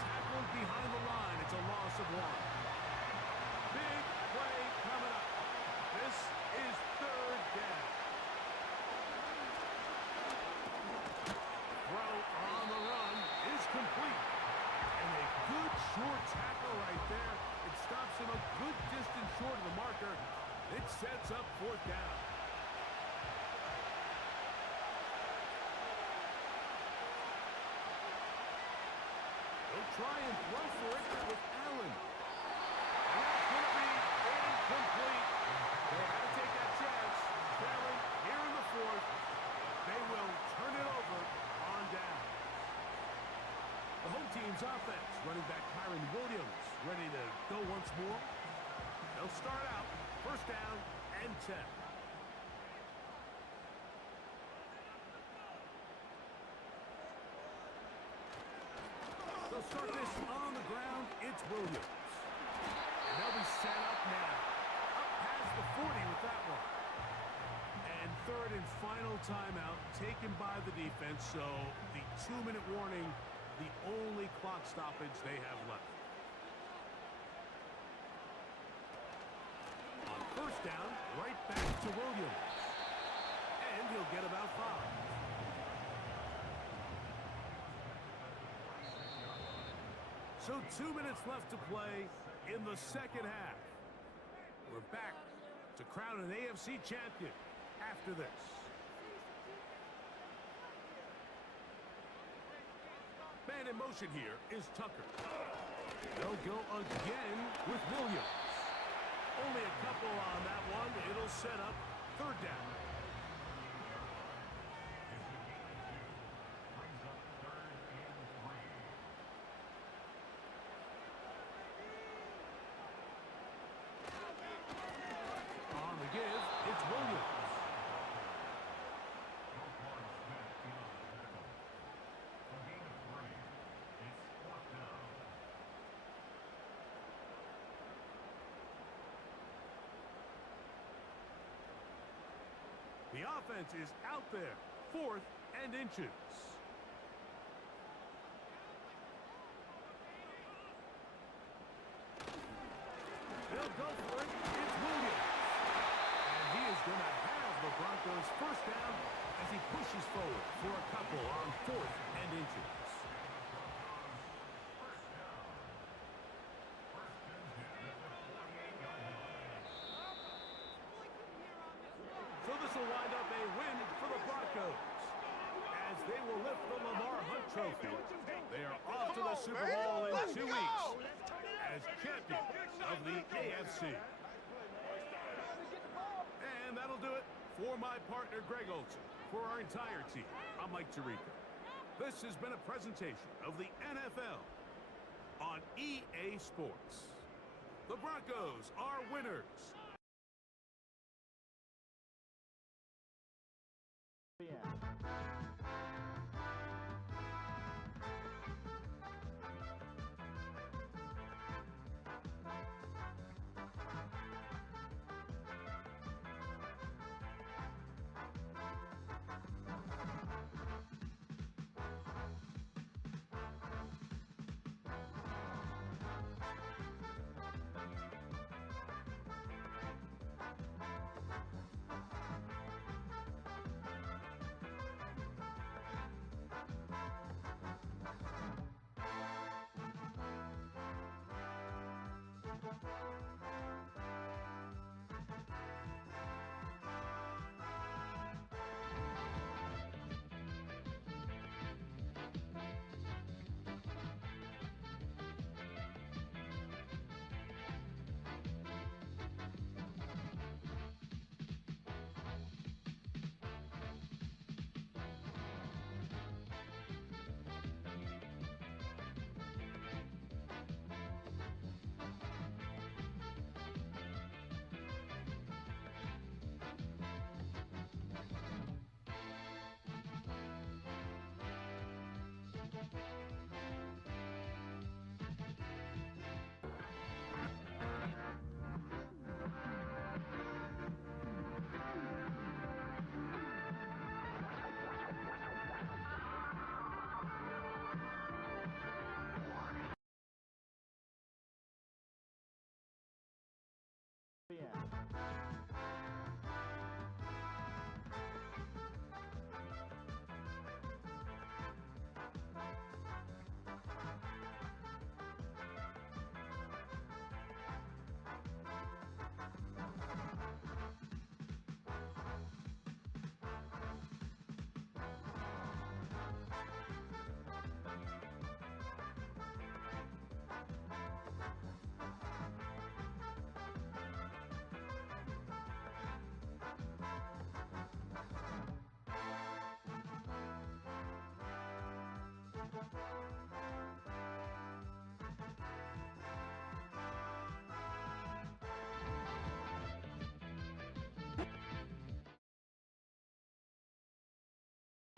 Tackled behind the line. It's a loss of 1. Big play coming up. This is 3rd down. Throw on the run is complete. And a good short tackle right there. It stops him a good distance short of the marker. It sets up 4th down. They'll try and throw for it with Allen. And that's going to be incomplete. They had to take that chance. Trailing here in the 4th. They will turn it over on down. The home team's offense, running back Kyron Williams, ready to go once more. They'll start out 1st down and 10. They'll start this on the ground. It's Williams. And they'll be set up now. Up past the 40 with that one. And 3rd and final timeout taken by the defense. So the 2-minute warning, the only clock stoppage they have left. On 1st down, right back to Williams. And he'll get about 5. So 2 minutes left to play in the 2nd half. We're back to crown an AFC champion after this. Man in motion here is Tucker. They'll go again with Williams. Only a couple on that one. It'll set up 3rd down. On the give, it's Williams. The offense is out there. 4th and inches. They'll go for it. It's Williams. And he is going to have the Broncos first down as he pushes forward for a couple on 4th and inches. So this will wind up a win for the Broncos as they will lift the Lamar Hunt Trophy. They are off to the Super Bowl in 2 weeks as champions of the AFC. And that'll do it for my partner, Greg Olson. For our entire team, I'm Mike Tirico. This has been a presentation of the NFL on EA Sports. The Broncos are winners.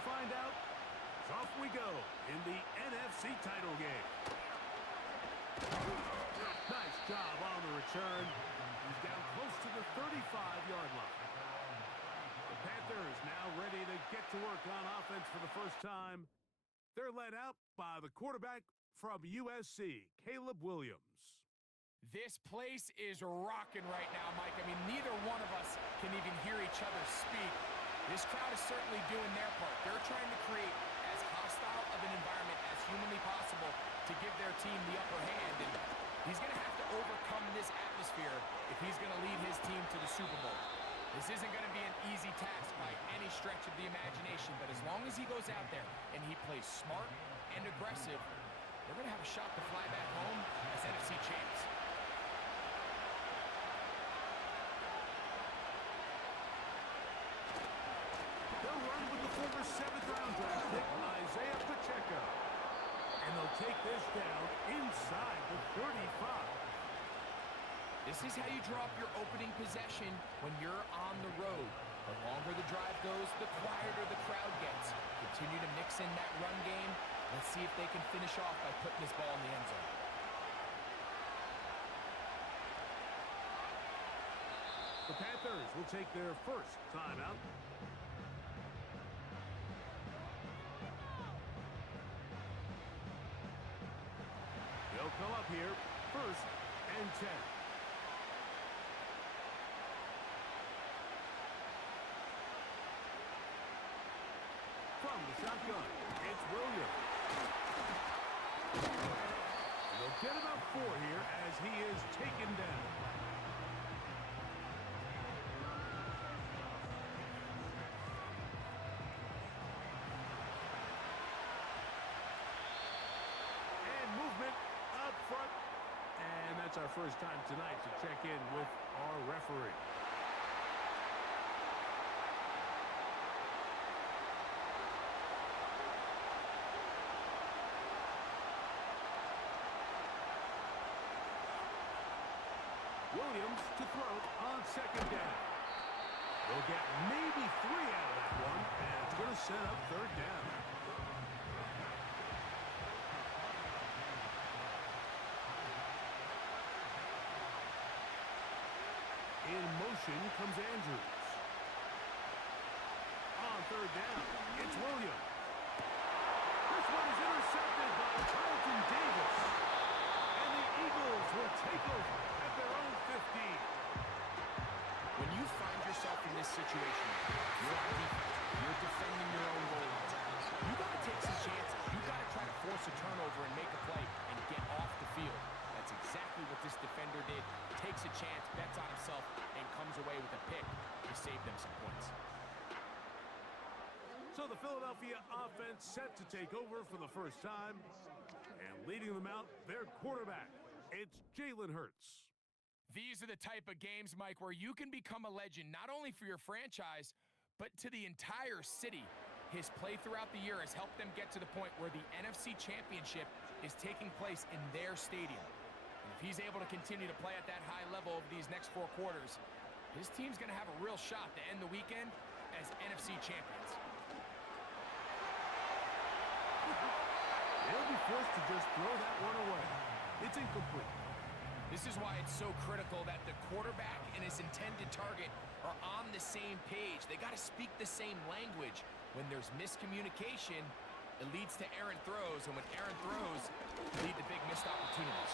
Find out. Off we go in the NFC title game. Nice job on the return. He's down close to the 35-yard line. The Panthers now ready to get to work on offense for the first time. They're led out by the quarterback from USC, Caleb Williams. This place is rocking right now, Mike. I mean, neither one of us can even hear each other speak. This crowd is certainly doing their part. They're trying to create as hostile of an environment as humanly possible to give their team the upper hand. And he's going to have to overcome this atmosphere if he's going to lead his team to the Super Bowl. This isn't going to be an easy task by any stretch of the imagination, but as long as he goes out there and he plays smart and aggressive, they're going to have a shot to fly back home as NFC champs. They'll run with the former 7th-round draft pick, Isaiah Pacheco. And they'll take this down inside the 35. This is how you draw up your opening possession when you're on the road. The longer the drive goes, the quieter the crowd gets. Continue to mix in that run game. Let's see if they can finish off by putting this ball in the end zone. The Panthers will take their first timeout. USFL up here, 1st and 10. From the shotgun, it's Williams. They'll get about 4 here as he is taken down. And movement up front. And that's our first time tonight to check in with our referee. Williams to throw on 2nd down. They'll get maybe 3 out of that one, and it's going to set up 3rd down. In motion comes Andrews. On 3rd down, it's Williams. This one is intercepted by Carlton Davis. And the Eagles will take over at their own 15. When you find yourself in this situation, you're on defense, you're defending your own goal line. You got to take some chances. You got to try to force a turnover and make a play and get off the field. That's exactly what this defender did. Takes a chance, bets on himself, and comes away with a pick to save them some points. So the Philadelphia offense set to take over for the first time. And leading them out, their quarterback. It's Jalen Hurts. These are the type of games, Mike, where you can become a legend, not only for your franchise, but to the entire city. His play throughout the year has helped them get to the point where the NFC Championship is taking place in their stadium. And if he's able to continue to play at that high level over these next 4 quarters, his team's going to have a real shot to end the weekend as NFC champions. They'll be forced to just throw that one away. It's incomplete. This is why it's so critical that the quarterback and his intended target are on the same page. They got to speak the same language. When there's miscommunication, it leads to errant throws, and when errant throws lead to big missed opportunities.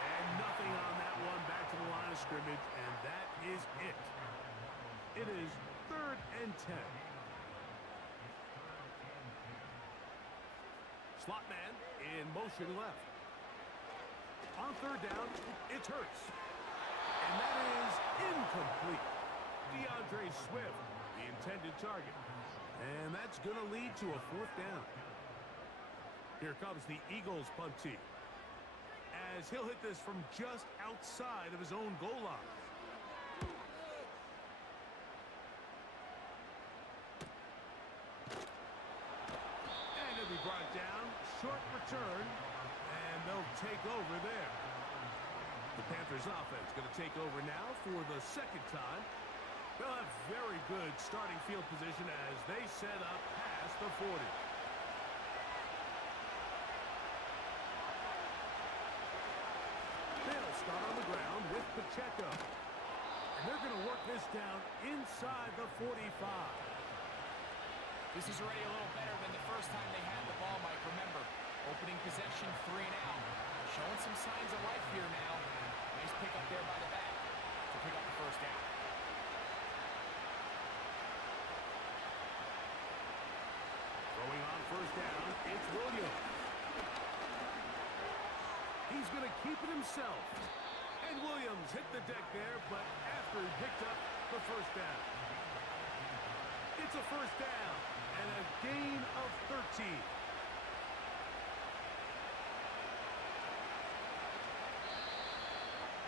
And nothing on that one, back to the line of scrimmage, and that is it. It is 3rd and 10. Slot man in motion left. On 3rd down, it's Hurts. And that is incomplete. DeAndre Swift, the intended target. And that's going to lead to a 4th down. Here comes the Eagles punt team, as he'll hit this from just outside of his own goal line. And he'll be brought down. Short return. And they'll take over there. The Panthers offense going to take over now for the 2nd time. They'll have very good starting field position as they set up past the 40. They'll start on the ground with Pacheco. And they're going to work this down inside the 45. This is already a little better than the first time they had the ball, Mike. Remember, opening possession, 3 and out. Showing some signs of life here now. Nice pick up there by the back to pick up the 1st down. Throwing on 1st down, it's Williams. He's going to keep it himself. And Williams hit the deck there, but after he picked up the 1st down. It's a 1st down and a gain of 13.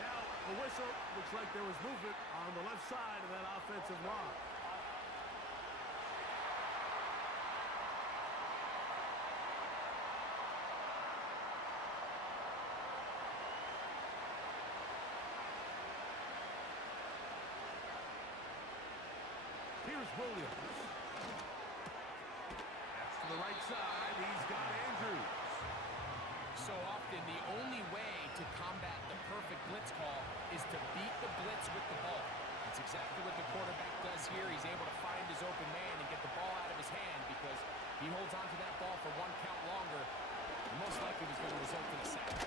Now, a whistle. Looks like there was movement on the left side of that offensive line. Here's Williams. That's to the right side. He's got Andrews. So often, the only way to combat the perfect blitz call is to beat the blitz with the ball. That's exactly what the quarterback does here. He's able to find his open man and get the ball out of his hand because he holds on to that ball for 1 count longer. And most likely was going to result in a sack.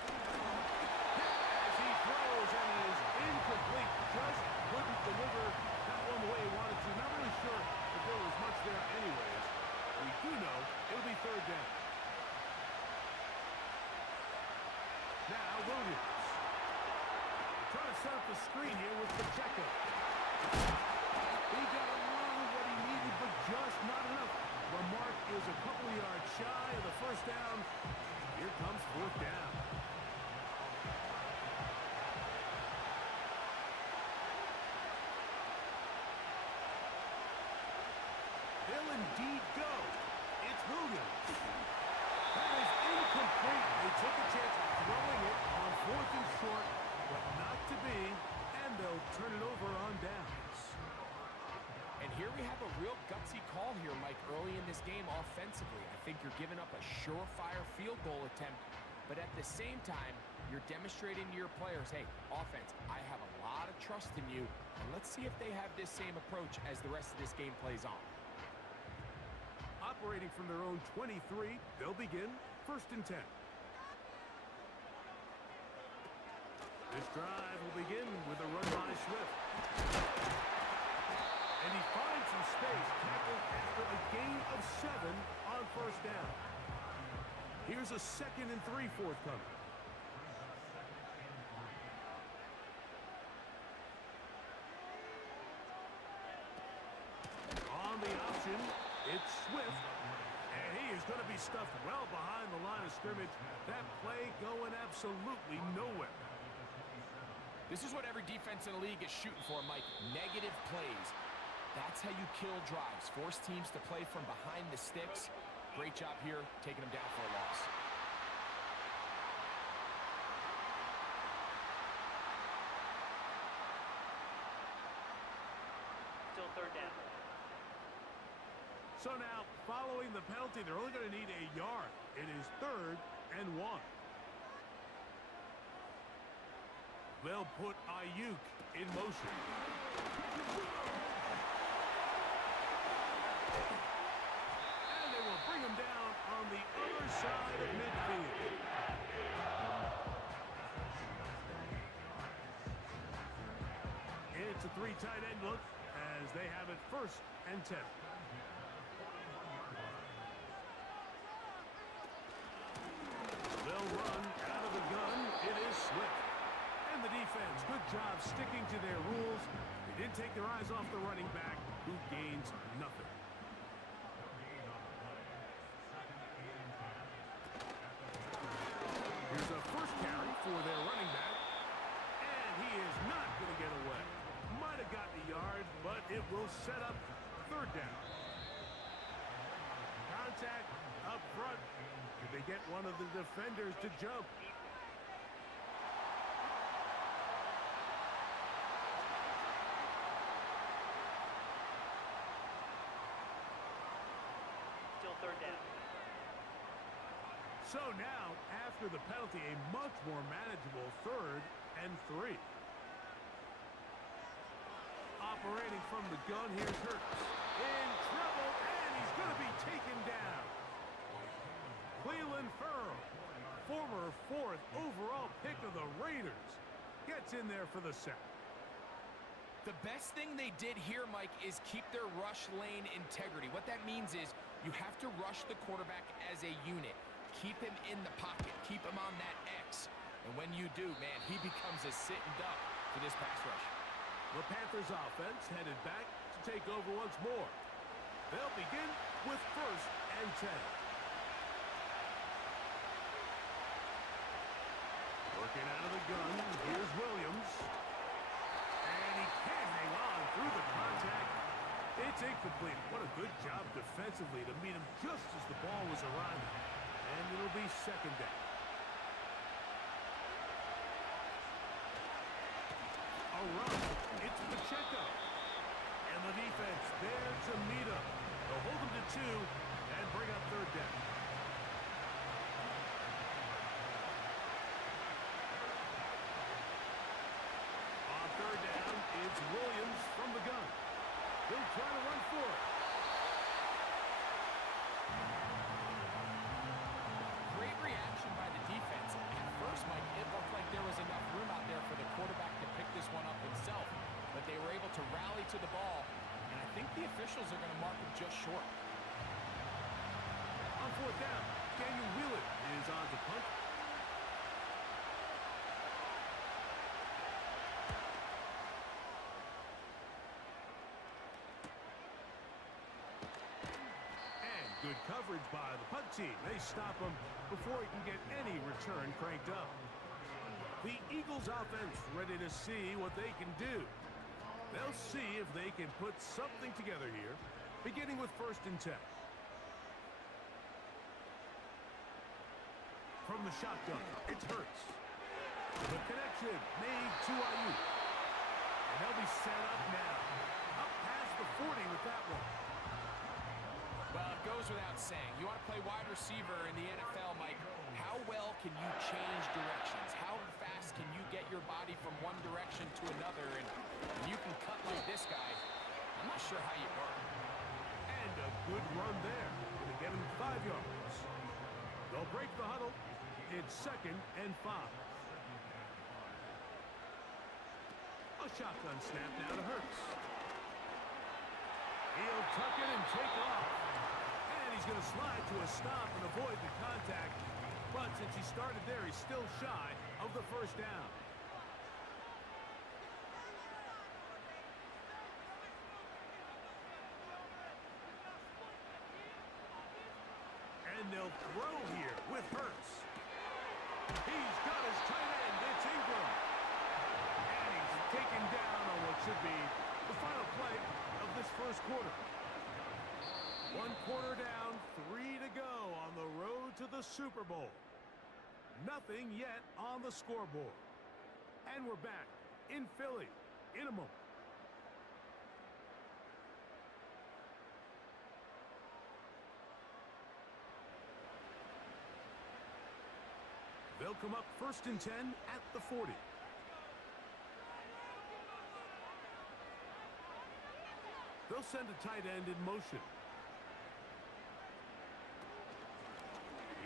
up the screen here with Pacheco. He got a lot of what he needed, but just not enough. The mark is a couple yards shy of the first down. Here comes fourth down. They'll indeed go. It's Williams. That is incomplete. They took a chance of throwing it on fourth and short, but not to be, and they'll turn it over on downs. And here we have a real gutsy call here, Mike, early in this game offensively. I think you're giving up a surefire field goal attempt, but at the same time, you're demonstrating to your players, hey, offense, I have a lot of trust in you, and let's see if they have this same approach as the rest of this game plays on. Operating from their own 23, they'll begin first and 10. This drive will begin with a run by Swift. And he finds some space, tackled after a gain of 7 on first down. Here's a 2nd and 3 forthcoming. On the option, it's Swift, and he is going to be stuffed well behind the line of scrimmage. That play going absolutely nowhere. This is what every defense in the league is shooting for, Mike. Negative plays. That's how you kill drives. Force teams to play from behind the sticks. Great job here, taking them down for a loss. Still third down. So now, following the penalty, they're only going to need a yard. It is 3rd and 1. They'll put Ayuk in motion. And they will bring him down on the other side of midfield. It's a 3 tight end look as they have it 1st and 10. They'll run out of the gun. It is Swift. And the defense, good job sticking to their rules. They didn't take their eyes off the running back, who gains nothing. Here's a first carry for their running back. And he is not going to get away. Might have gotten a yard, but it will set up 3rd down. Contact up front. Did they get one of the defenders to jump? Still third down. So now, after the penalty, a much more manageable 3rd and 3. Operating from the gun, here's Hurts. In trouble, and he's going to be taken down. Cleveland Ferrell, former 4th overall pick of the Raiders, gets in there for the sack. The best thing they did here, Mike, is keep their rush lane integrity. What that means is you have to rush the quarterback as a unit. Keep him in the pocket. Keep him on that X. And when you do, man, he becomes a sitting duck for this pass rush. The Panthers offense headed back to take over once more. They'll begin with 1st and 10. Working out of the gun, here's Williams. And he can't hang on through the contact. It's incomplete. What a good job defensively to meet him just as the ball was arriving. And it'll be 2nd down. A run. It's Pacheco. And the defense there to meet him. They'll hold him to 2 and bring up 3rd down. On 3rd down, it's Williams from the gun. He'll try to run for it. Great reaction by the defense. At first, Mike, it looked like there was enough room out there for the quarterback to pick this one up himself, but they were able to rally to the ball, and I think the officials are going to mark him just short. On 4th down, Daniel Wheeler is on to punt. Good coverage by the punt team. They stop him before he can get any return cranked up. The Eagles offense ready to see what they can do. They'll see if they can put something together here, beginning with 1st and 10. From the shotgun, it's Hurts. The connection made to Ayuk. And they'll be set up now. Up past the 40 with that one. Well, it goes without saying. You want to play wide receiver in the NFL, Mike. How well can you change directions? How fast can you get your body from one direction to another? And you can cut like this guy. I'm not sure how you guard. And a good run there. Going to get him 5 yards. They'll break the huddle. It's 2nd and 5. A shotgun snap now to Hurts. He'll tuck it and take off. And he's going to slide to a stop and avoid the contact. But since he started there, he's still shy of the 1st down. And they'll throw here with Hurts. He's got his tight end. It's Ingram. And he's taken down on what should be the final play of this 1st quarter. 1 quarter down, 3 to go on the road to the Super Bowl. Nothing yet on the scoreboard. And we're back in Philly in a moment. They'll come up 1st and 10 at the 40. They'll send a tight end in motion.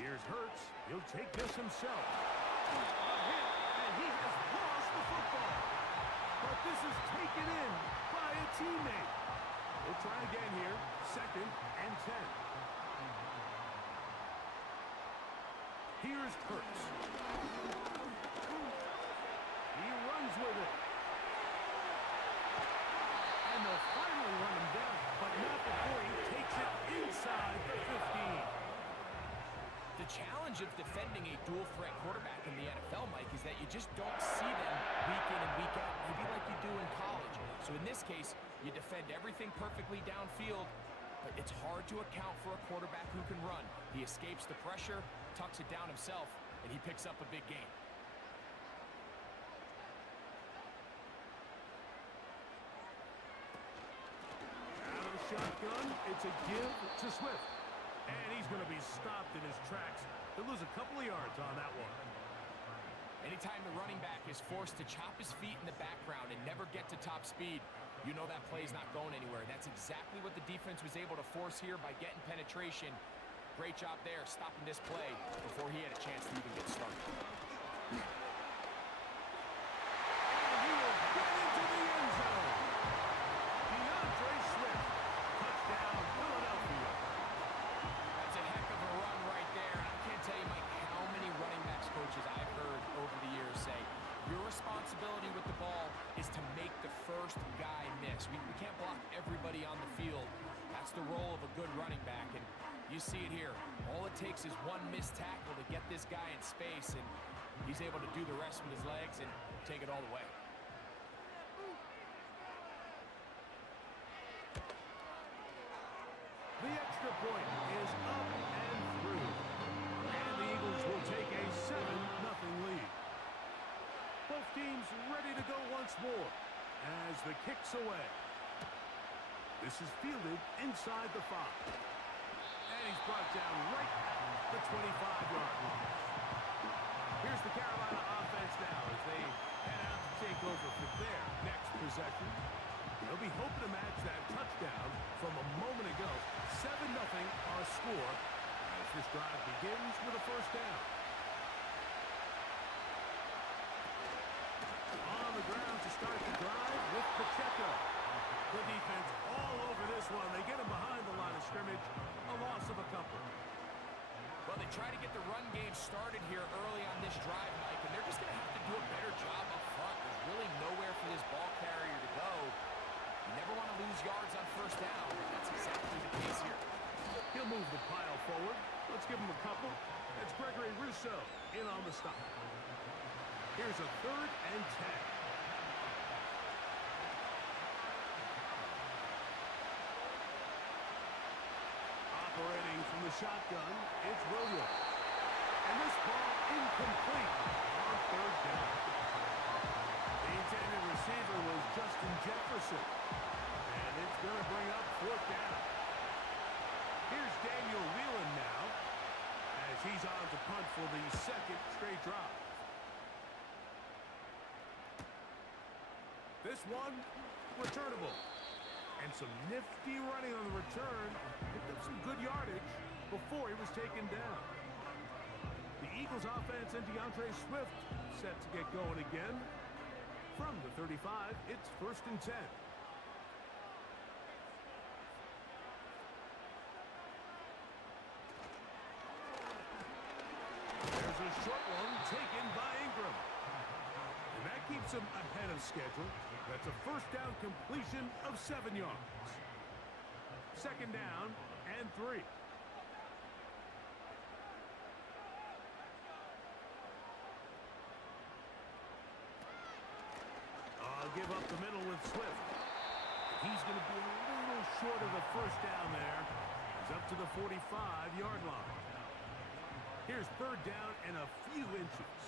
Here's Hurts. He'll take this himself. A hit, and he has lost the football. But this is taken in by a teammate. We'll try again here. 2nd and 10. Here's Hurts. He runs with it. And they'll finally run him down, but not before he takes it inside the 15. The challenge of defending a dual-threat quarterback in the NFL, Mike, is that you just don't see them week in and week out, maybe like you do in college. So in this case, you defend everything perfectly downfield, but it's hard to account for a quarterback who can run. He escapes the pressure, tucks it down himself, and he picks up a big gain. Out of the shotgun, it's a give to Swift. And he's going to be stopped in his tracks. He'll lose a couple of yards on that one. Anytime the running back is forced to chop his feet in the background and never get to top speed, you know that play's not going anywhere. That's exactly what the defense was able to force here by getting penetration. Great job there, stopping this play before he had a chance to even get started. And he will get into the end zone. DeAndre Swift. Touchdown, Philadelphia. That's a heck of a run right there. And I can't tell you, Mike, how many running backs coaches I've heard over the years say, your responsibility with the ball is to make the first guy miss. We can't block everybody on the field. That's the role of a good running back, and you see it here. All it takes is one missed tackle to get this guy in space, and he's able to do the rest with his legs and take it all the way. The extra point is up and through. And the Eagles will take a 7-0 lead. Both teams ready to go once more as the kick's away. This is fielded inside the 5. And he's brought down right at the 25-yard line. Here's the Carolina offense now as they head out to take over for their next possession. They'll be hoping to match that touchdown from a moment ago. 7-0 our score as this drive begins with a first down. On the ground to start the drive with Pacheco. The defense all over this one. They get him behind the line of scrimmage. A loss of a couple. Well, they try to get the run game started here early on this drive, Mike, and they're just going to have to do a better job up front. There's really nowhere for this ball carrier to go. You never want to lose yards on first down, but that's exactly the case here. He'll move the punt forward. Let's give him a couple. It's Gregory Rousseau in on the stop. Here's a 3rd and 10. Operating from the shotgun, it's Williams. And this ball incomplete on 3rd down. The intended receiver was Justin Jefferson. And it's going to bring up 4th down. Here's Daniel Whelan now, as he's on to punt for the 2nd straight drive. This one, returnable. And some nifty running on the return. Picked up some good yardage before he was taken down. The Eagles offense and DeAndre Swift set to get going again. From the 35, it's 1st and 10. There's a short one taken by Ingram. And that keeps him ahead of schedule. That's a 1st down completion of 7 yards. 2nd down and 3. I'll give up the middle with Swift. He's going to be a little short of the 1st down there. He's up to the 45-yard line. Here's 3rd down and a few inches.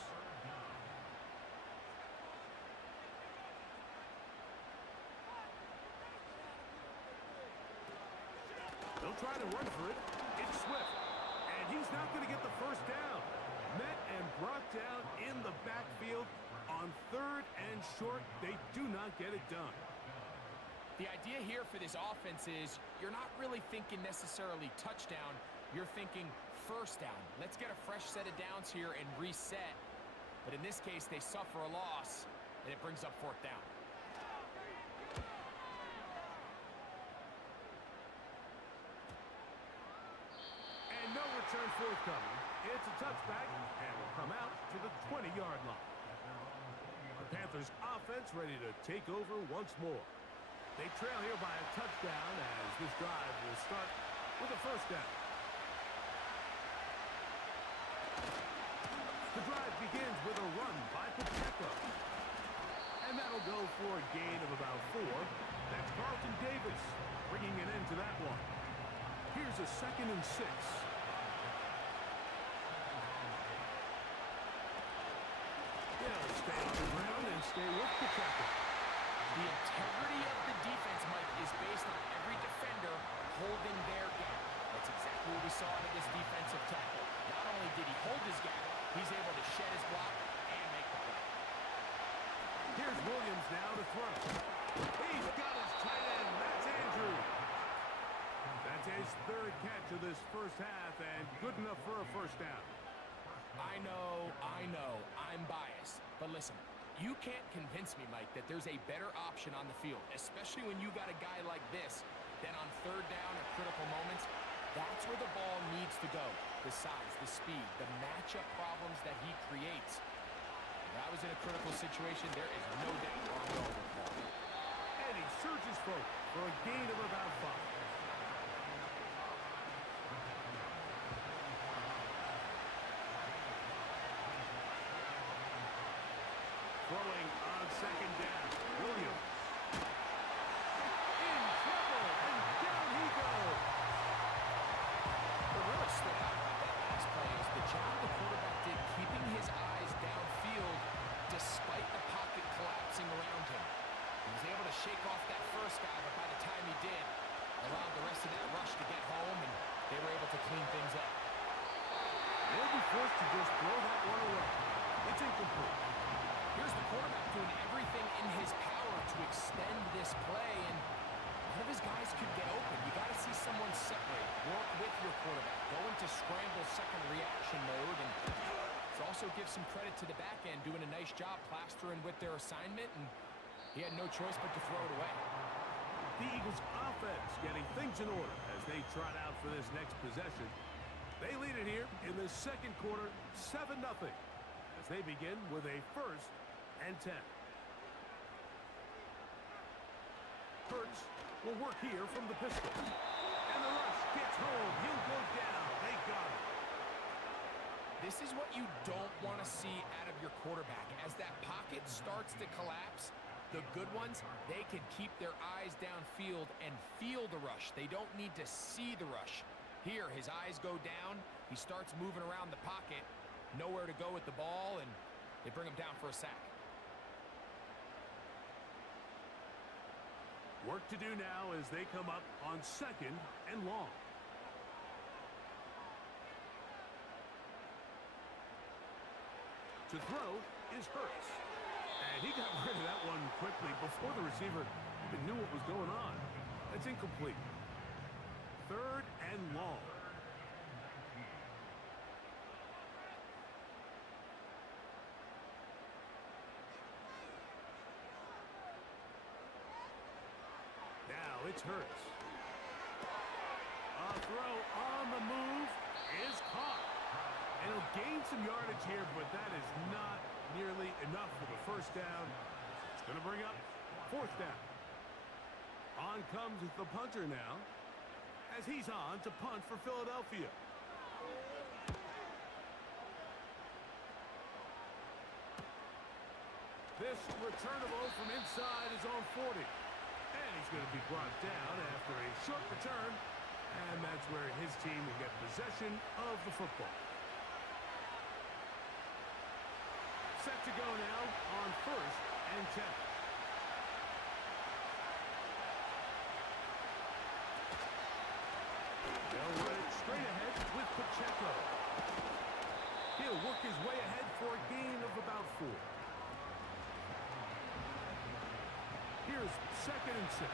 They'll try to run for it. It's Swift. And he's not going to get the 1st down. Met and brought down in the backfield on 3rd and short. They do not get it done. The idea here for this offense is you're not really thinking necessarily touchdown. You're thinking 1st down. Let's get a fresh set of downs here and reset. But in this case, they suffer a loss, and it brings up 4th down. No return forthcoming. It's a touchback, and will come out to the 20-yard line. The Panthers' offense ready to take over once more. They trail here by a touchdown as this drive will start with a 1st down. The drive begins with a run by Pacheco. And that'll go for a gain of about 4. That's Carlton Davis bringing an end to that one. Here's a 2nd and 6. He'll stay on the ground and stay with Pacheco. The integrity of the defense, Mike, is based on every defender holding their gap. That's exactly what we saw in this defensive tackle. Not only did he hold his gap, he's able to shed his block and make the play. Here's Williams now to throw. He's got his tight end. That's Andrew. That's his 3rd catch of this 1st half, and good enough for a 1st down. I know, I'm biased. But listen, you can't convince me, Mike, that there's a better option on the field, especially when you got a guy like this, then on 3rd down at critical moments, that's where the ball needs to go. The size, the speed, the matchup problems that he creates. If I was in a critical situation, there is no doubt where I'm going with the ball. And he surges forward for a gain of about 5. Throwing on 2nd down. Williams. In trouble, and down he goes. What really stood out about that last play is the job the quarterback did keeping his eyes downfield despite the pocket collapsing around him. He was able to shake off that 1st guy, but by the time he did, allowed the rest of that rush to get home, and they were able to clean things up. They'll be forced to just throw that one away. It's incomplete. Here's the quarterback doing everything in his power to extend this play, and one of his guys could get open. You got to see someone separate, work with your quarterback, go into scramble 2nd reaction mode, and also give some credit to the back end, doing a nice job plastering with their assignment, and he had no choice but to throw it away. The Eagles offense getting things in order as they trot out for this next possession. They lead it here in the 2nd quarter, 7-0, as they begin with a 1st and 10. Hurts will work here from the pistol. And the rush gets home. He'll go down. They This is what you don't want to see out of your quarterback. As that pocket starts to collapse, the good ones, they can keep their eyes downfield and feel the rush. They don't need to see the rush. Here, his eyes go down. He starts moving around the pocket. Nowhere to go with the ball, and they bring him down for a sack. Work to do now as they come up on 2nd and long. To throw is Hurts. And he got rid of that one quickly before the receiver even knew what was going on. That's incomplete. 3rd and long. Now it's Hurts. A throw on the move is caught. And he'll gain some yardage here, but that is not nearly enough for the first down. It's going to bring up 4th down. On comes the punter now, as he's on to punt for Philadelphia. This returnable from inside his own 40. And he's going to be brought down after a short return. And that's where his team will get possession of the football. Set to go now on 1st and 10. They'll run it straight ahead with Pacheco. He'll work his way ahead for a gain of about 4. Here's 2nd and 6.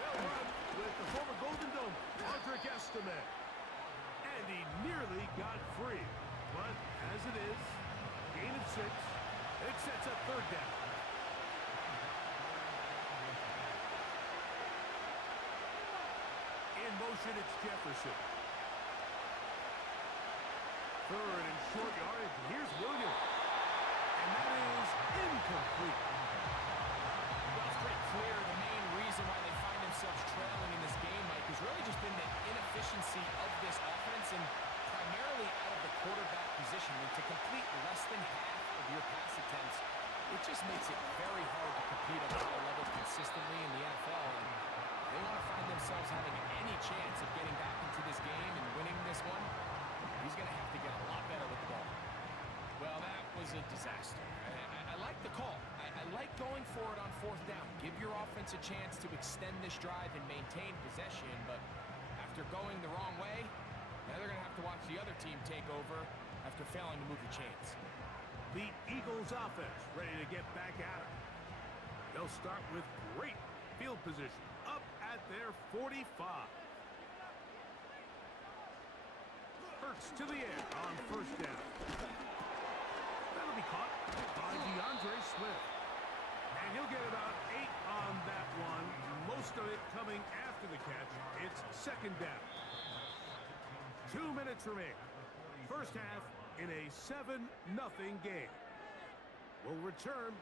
They'll run with the former Golden Dome, Audric Estime. And he nearly got free. But as it is, gain of 6. It sets up 3rd down. In motion, it's Jefferson. 3rd and short yardage. Here's Williams. And that is incomplete. Well, it's pretty clear the main reason why they find themselves trailing in this game, Mike, has really just been the inefficiency of this offense and primarily out of the quarterback position. And to complete less than half of your pass attempts, it just makes it very hard to compete at a high level consistently in the NFL. And if they want to find themselves having any chance of getting back into this game and winning this one, he's going to have to get a lot better with the ball. Well, that was a disaster. I like the call. I like going for it on 4th down. Give your offense a chance to extend this drive and maintain possession, but after going the wrong way, now they're going to have to watch the other team take over after failing to move the chains. The Eagles offense ready to get back at it. They'll start with great field position up at their 45. Hurts to the air on 1st down. That'll be caught by DeAndre Swift. And he'll get about 8 on that one. Most of it coming after the catch. It's 2nd down. 2 minutes remaining. First half in a 7-0 game. We'll return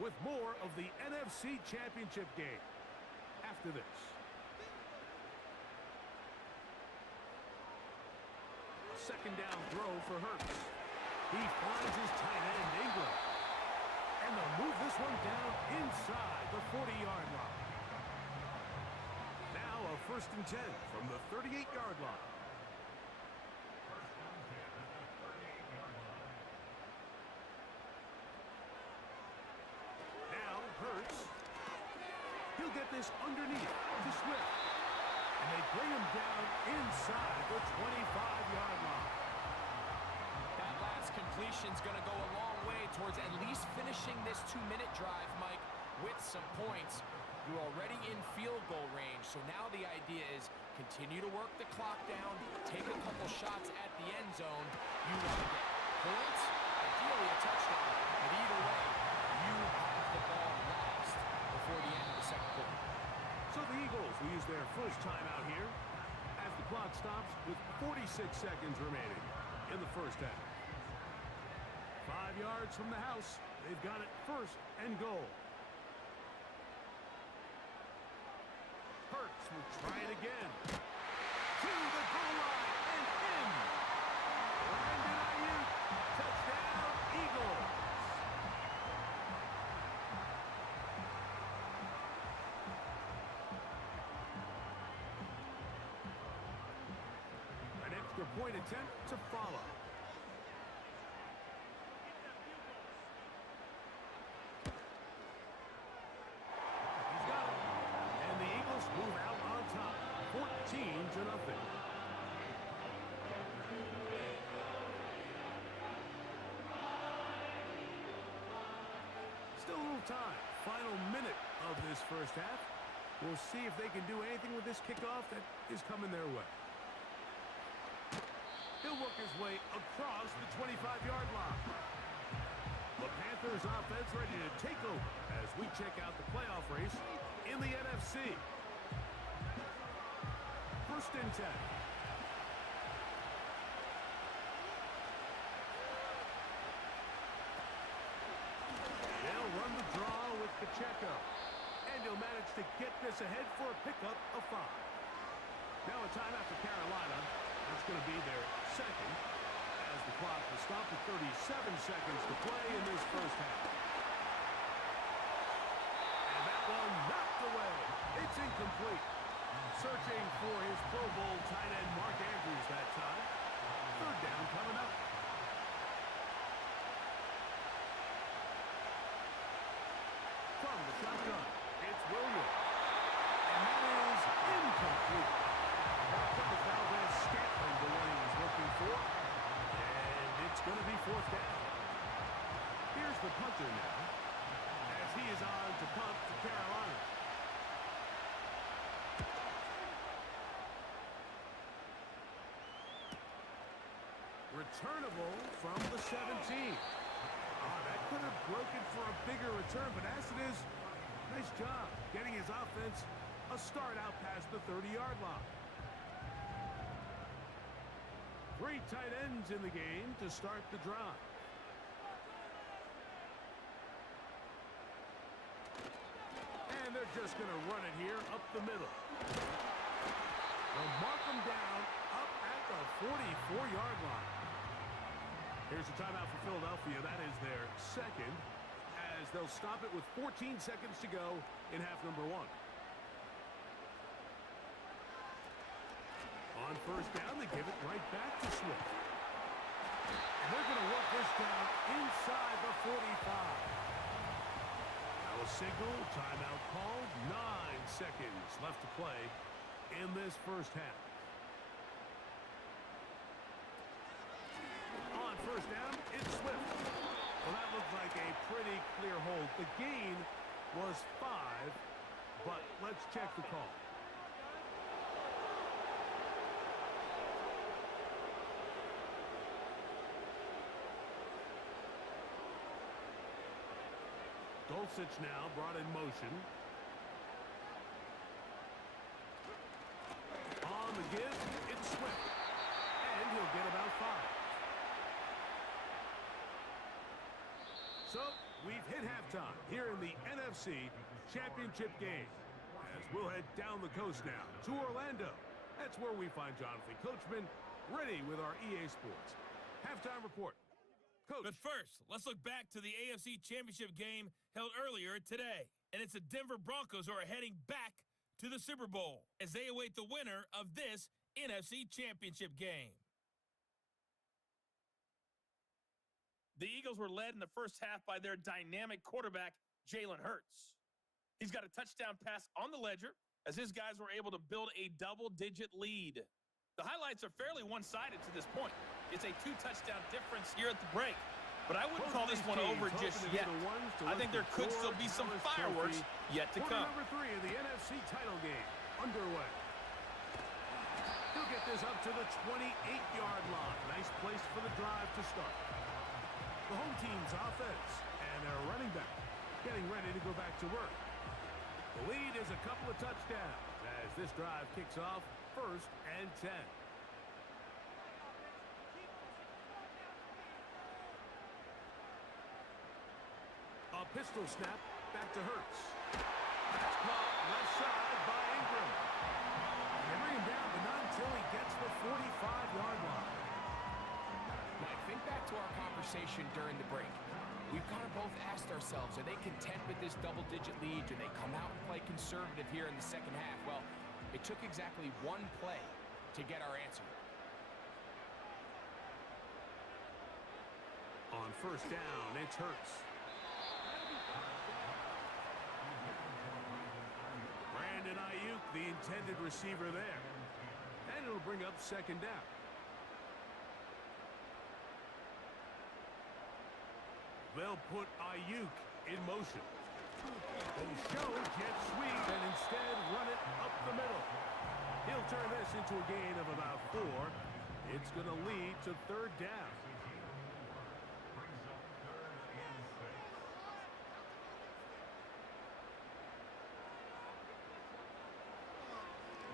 with more of the NFC Championship game after this. A 2nd down throw for Hurts. He finds his tight end, Ingram. And they'll move this one down inside the 40-yard line. Now a 1st and 10 from the 38-yard line. Now Hurts. He'll get this underneath to Swift. And they bring him down inside the 25-yard line. That last completion's going to go a long way towards at least finishing this 2-minute drive, Mike, with some points. You're already in field goal range, so now the idea is continue to work the clock down, take a couple shots at the end zone. You want to get points, ideally a touchdown, but either way, you have the ball last before the end of the 2nd quarter. So the Eagles will use their first timeout here as the clock stops with 46 seconds remaining in the first half. 5 yards from the house. They've got it 1st and goal. Hurts will try it again. to the goal line and in. Brandon Ayuk, touchdown, Eagles. An extra point attempt to follow. He's got it. And the Eagles move out on top, 14-0. Still a little time. Final minute of this first half. We'll see if they can do anything with this kickoff that is coming their way. He'll work his way across the 25-yard line. The Panthers offense ready to take over as we check out the playoff race in the NFC. First and 10. They'll run the draw with Pacheco. And he'll manage to get this ahead for a pickup of 5. Now a timeout for Carolina. That's going to be their second as the clock will stop with 37 seconds to play in this first half. And that one knocked away. It's incomplete. Searching for his Pro Bowl tight end Mark Andrews that time. Third down coming up. From the shotgun, it's Williams. And that is incomplete. Scantling the one he was looking for. And it's going to be fourth down. Here's the punter now, as he is on to punt to Carolina. Returnable from the 17. That could have broken for a bigger return, but as it is, nice job getting his offense a start out past the 30-yard line. 3 tight ends in the game to start the drive. And they're just going to run it here up the middle. They'll mark them down up at the 44-yard line. Here's a timeout for Philadelphia. That is their second, as they'll stop it with 14 seconds to go in half number 1. On first down, they give it right back to Swift. And they're going to work this down inside the 45. Now a signal, timeout called, 9 seconds left to play in this first half. On first down, it's Swift. Well, that looked like a pretty clear hold. The gain was 5, but let's check the call. Dulcich now brought in motion. On the give, it's Swift. And he'll get about 5. So, we've hit halftime here in the NFC Championship game. As we'll head down the coast now to Orlando. That's where we find Jonathan Coachman ready with our EA Sports halftime report. Coach. But first, let's look back to the AFC Championship game held earlier today. And it's the Denver Broncos who are heading back to the Super Bowl as they await the winner of this NFC Championship game. The Eagles were led in the first half by their dynamic quarterback, Jalen Hurts. He's got a touchdown pass on the ledger as his guys were able to build a double-digit lead. The highlights are fairly one-sided to this point. It's a 2-touchdown difference here at the break. But I wouldn't call this one over just yet. I think there could still be some fireworks yet to come. Number 3 in the NFC title game underway. He'll get this up to the 28-yard line. Nice place for the drive to start. The home team's offense and their running back getting ready to go back to work. The lead is a couple of touchdowns as this drive kicks off first and 10. A pistol snap back to Hurts. That's caught left side by Ingram. They bring him down, but not until he gets conversation during the break. We've kind of both asked ourselves, are they content with this double-digit lead? Do they come out and play conservative here in the second half? Well, it took exactly one play to get our answer. On first down, it's Hurts. Brandon Ayuk, the intended receiver there. And it'll bring up second down. They'll put Ayuk in motion. They show jet sweep and instead run it up the middle. He'll turn this into a gain of about 4. It's going to lead to third down.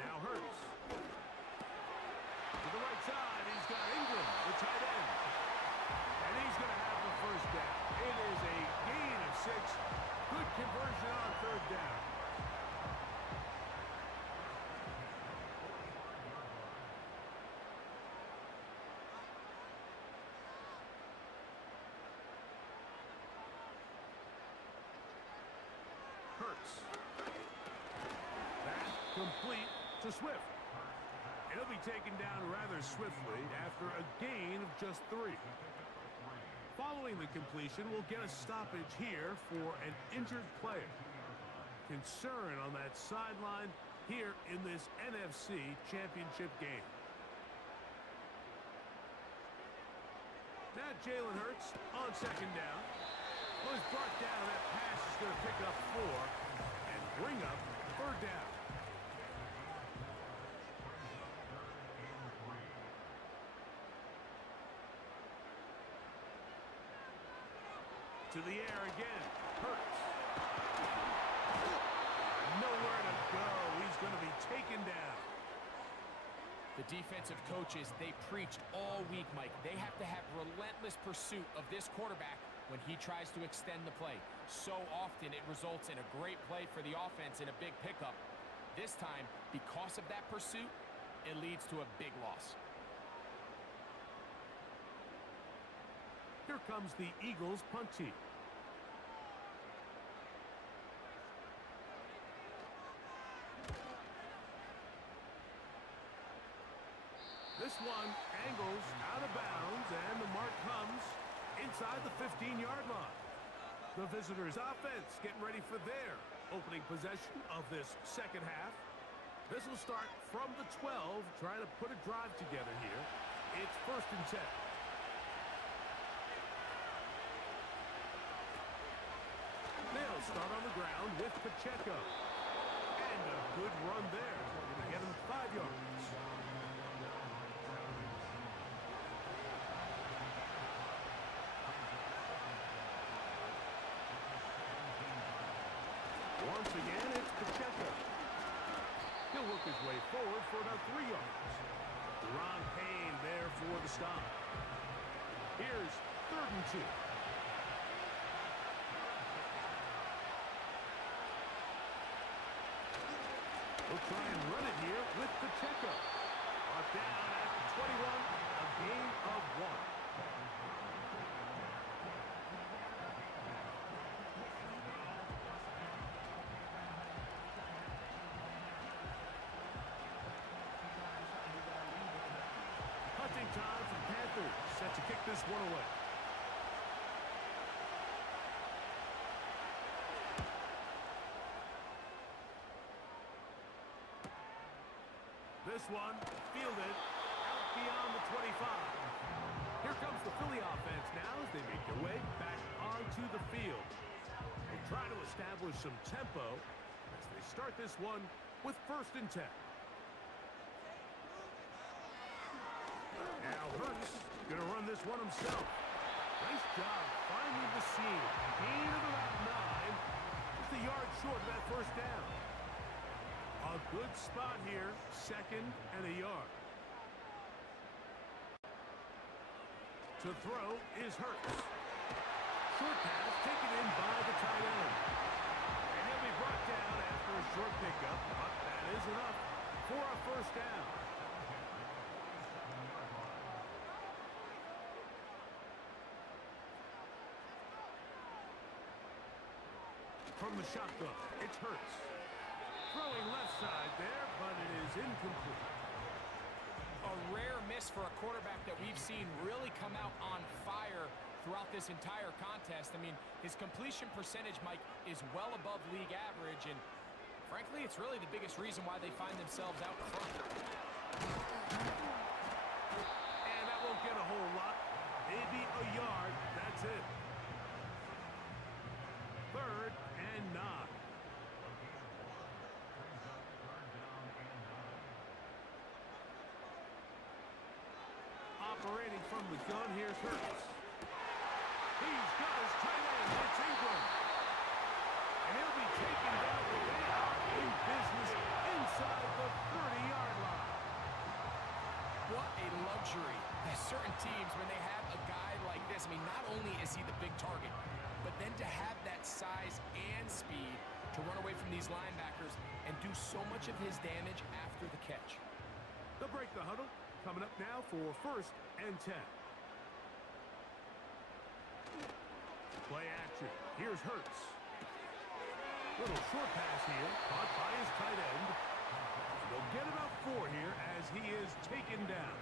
Now Hurts. To the right side, he's got Ingram, the tight end. And he's going to have the first down. It is a gain of 6. Good conversion on third down. Hurts. That complete to Swift. He'll be taken down rather swiftly after a gain of just 3. Following the completion, we'll get a stoppage here for an injured player. Concern on that sideline here in this NFC Championship game. Now Jalen Hurts on second down. Was brought down. That pass is going to pick up 4 and bring up third down. To the air again. Hurts. Nowhere to go. He's going to be taken down. The defensive coaches, they preached all week, Mike. They have to have relentless pursuit of this quarterback when he tries to extend the play. So often it results in a great play for the offense and a big pickup. This time, because of that pursuit, it leads to a big loss. Here comes the Eagles punt team. This one angles out of bounds, and the mark comes inside the 15-yard line. The visitors' offense getting ready for their opening possession of this second half. This will start from the 12, trying to put a drive together here. It's first and 10. They'll start on the ground with Pacheco. And a good run there. Going to get him 5 yards. Once again, it's Pacheco. He'll work his way forward for about 3 yards. Ron Payne there for the stop. Here's third and 2. We'll try and run it here with Pacheco. Brought down at the 21, a gain of 1. Hunting time for the Panthers, set to kick this one away. This one fielded out beyond the 25. Here comes the Philly offense now as they make their way back onto the field. They try to establish some tempo as they start this one with first and 10. Now Hurts going to run this one himself. Nice job finding the seam. Gain of about 9. Just a yard short of that first down. A good spot here, second and a yard. To throw is Hurts. Short pass taken in by the tight end. And he'll be brought down after a short pickup, but that is enough for a first down. the shotgun. It's Hurts. Throwing left side there, but it is incomplete. A rare miss for a quarterback that we've seen really come out on fire throughout this entire contest. I mean, his completion percentage, Mike, is well above league average, and frankly, it's really the biggest reason why they find themselves out front. And that won't get a whole lot. Maybe a yard. That's it. 3rd and 9. Operating from the gun, here's Hurts. He's got his tight end. It's Ingram. And he'll be taken down. They are in business inside the 30-yard line. What a luxury. There's certain teams, when they have a guy like this, I mean, not only is he the big target, but then to have that size and speed to run away from these linebackers and do so much of his damage after the catch. They'll break the huddle. Coming up now for 1st and 10. Play action. Here's Hurts. Little short pass here, caught by his tight end. They'll get about 4 here as he is taken down.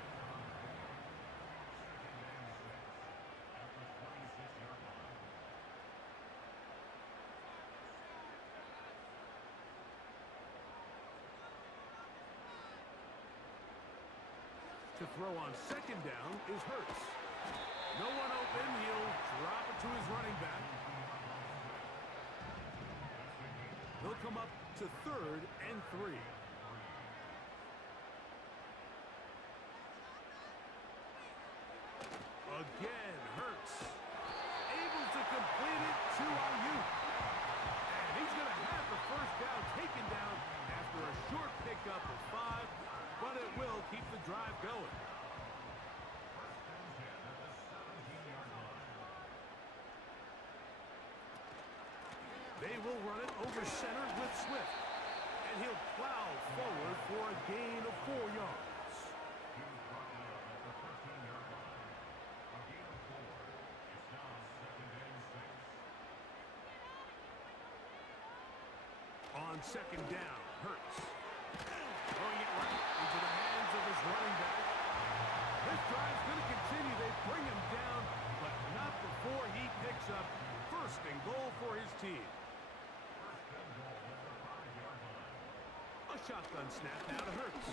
To throw on 2nd down is Hurts. No one open. He'll drop it to his running back. They'll come up to 3rd and 3. Again, Hurts. Able to complete it to Ayuk. And he's going to have the 1st down taken down after a short pickup of 5. But it will keep the drive going. They will run it over center with Swift. And he'll plow forward for a gain of 4 yards. On 2nd down, Hurts. Throwing it right into the hands of his running back. This drive's going to continue. They bring him down, but not before he picks up 1st and goal for his team. A shotgun snap now to Hurts.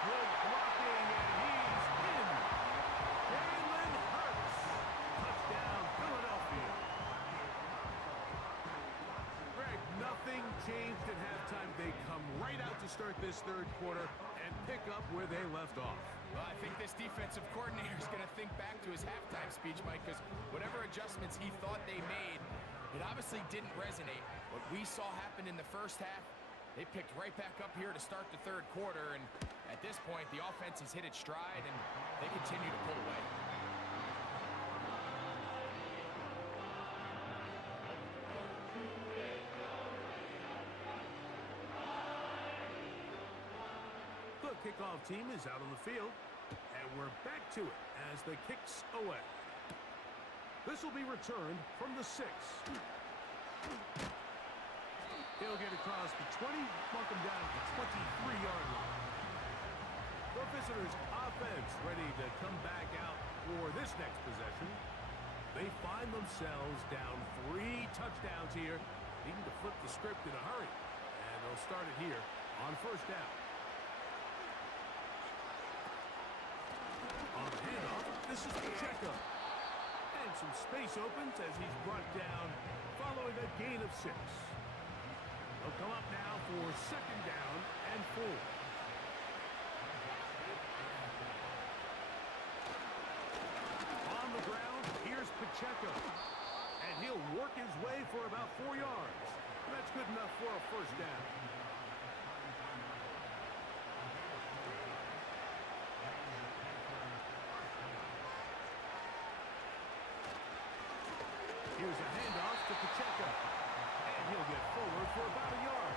Good blocking, and he's in. Jalen Hurts. Touchdown, Philadelphia. Greg, nothing changed at halftime. They come right out to start this 3rd quarter and pick up where they left off. Well, I think this defensive coordinator is going to think back to his halftime speech, Mike, because whatever adjustments he thought they made, it obviously didn't resonate. What we saw happen in the 1st half, they picked right back up here to start the 3rd quarter, and at this point, the offense has hit its stride, and they continue to pull away. The kickoff team is out on the field, and we're back to it as the kicks away. This will be returned from the 6. He'll get across the 20, mark him down at the 23-yard line. The visitors' offense ready to come back out for this next possession. They find themselves down 3 touchdowns here, needing to flip the script in a hurry. And they'll start it here on 1st down. On the handoff, this is Pacheco. And some space opens as he's brought down following a gain of 6. They'll come up now for 2nd down and 4. On the ground, here's Pacheco. And he'll work his way for about 4 yards. That's good enough for a 1st down. Here's a handoff to Pacheco. And he'll get forward for about a yard.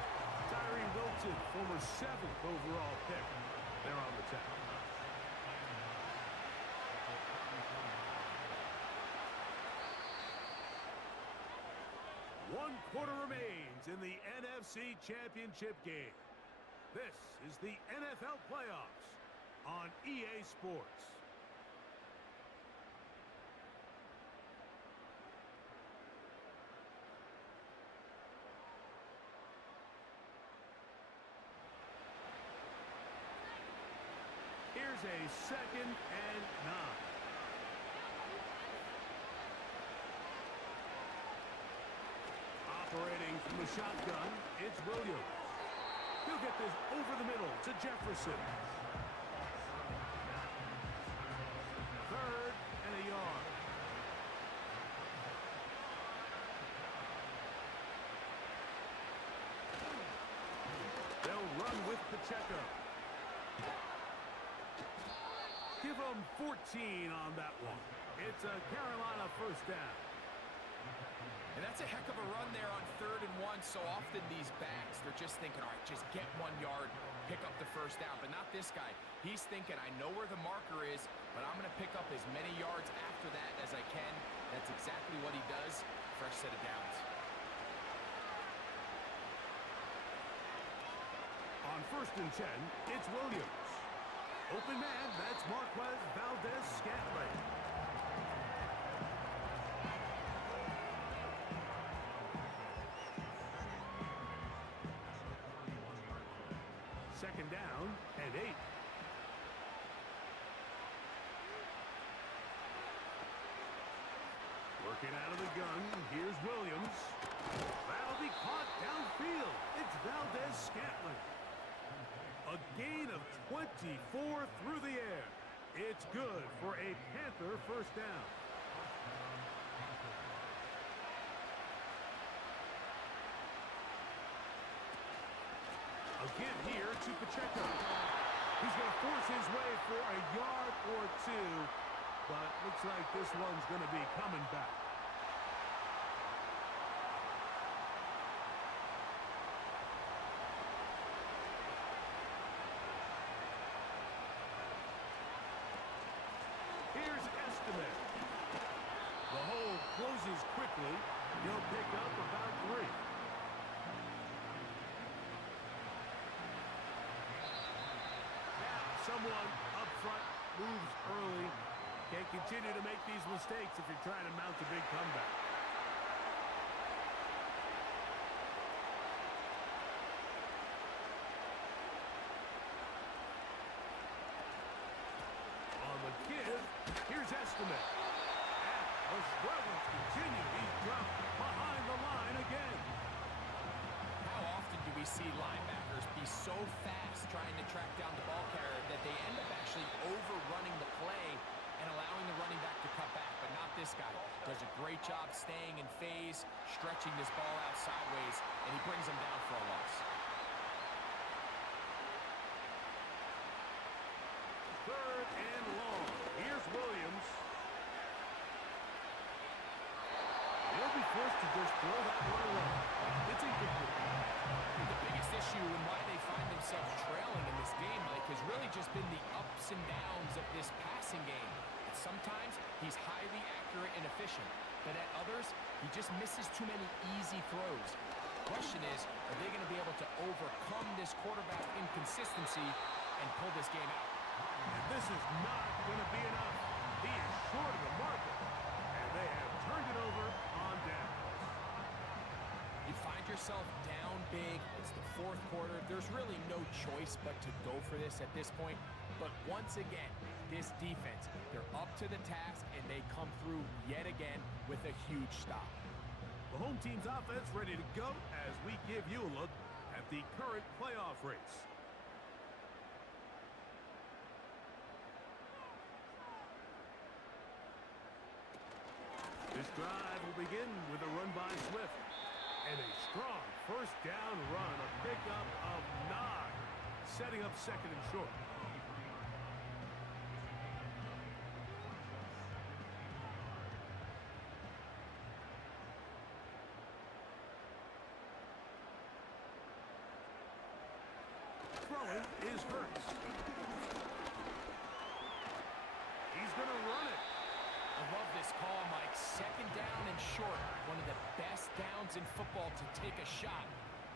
Tyree Wilton, former 7th overall pick. They're on the tackle. 1 quarter remains in the NFC Championship game. This is the NFL playoffs on EA Sports. Here's a 2nd and 9. Operating from the shotgun, it's Williams. He'll get this over the middle to Jefferson. 3rd and a yard. They'll run with Pacheco. Give them 14 on that one. It's a Carolina 1st down. And that's a heck of a run there on 3rd and 1. So often these backs, they're just thinking, all right, just get 1 yard, pick up the 1st down. But not this guy. He's thinking, I know where the marker is, but I'm going to pick up as many yards after that as I can. That's exactly what he does. Fresh set of downs. On 1st and 10, it's Williams. Open man, that's Marquez Valdez-Scantling. Second down and 8. Working out of the gun, here's Williams. That'll be caught downfield. It's Valdez-Scantling. A gain of 24 through the air. It's good for a Panther 1st down. Again here to Pacheco. He's going to force his way for a yard or 2, but looks like this one's going to be coming back. Here's Estimate. The hole closes quickly. He'll pick up about 3. Someone up front moves early. Can't continue to make these mistakes if you're trying to mount a big comeback. On the give, here's Estimate. And the struggles continue. He's dropped behind the line again. How often do we see linebackers be so fast trying to track down the ball carrier that they end up actually overrunning the play and allowing the running back to cut back? But not this guy. Does a great job staying in phase, stretching this ball out sideways, and he brings him down for a loss. 3rd and long. Here's Williams. He'll be forced to just throw that one away. It's incomplete. The biggest issue and why they find themselves trailing in this game, Mike, has really just been the ups and downs of this passing game. And sometimes he's highly accurate and efficient, but at others, he just misses too many easy throws. The question is, are they going to be able to overcome this quarterback inconsistency and pull this game out? And this is not going to be enough. He is short of the marker, and they have turned it over on down. You find yourself down big. It's the 4th quarter. There's really no choice but to go for this at this point. But once again, this defense, they're up to the task, and they come through yet again with a huge stop. The home team's offense ready to go as we give you a look at the current playoff race. This drive will begin with a run by Swift. And a strong 1st down run, a pickup of 9, setting up 2nd and short. Throwing is Hurts. He's going to run it. I love this call, Mike. 2nd down and short. One of the best downs downs in football to take a shot.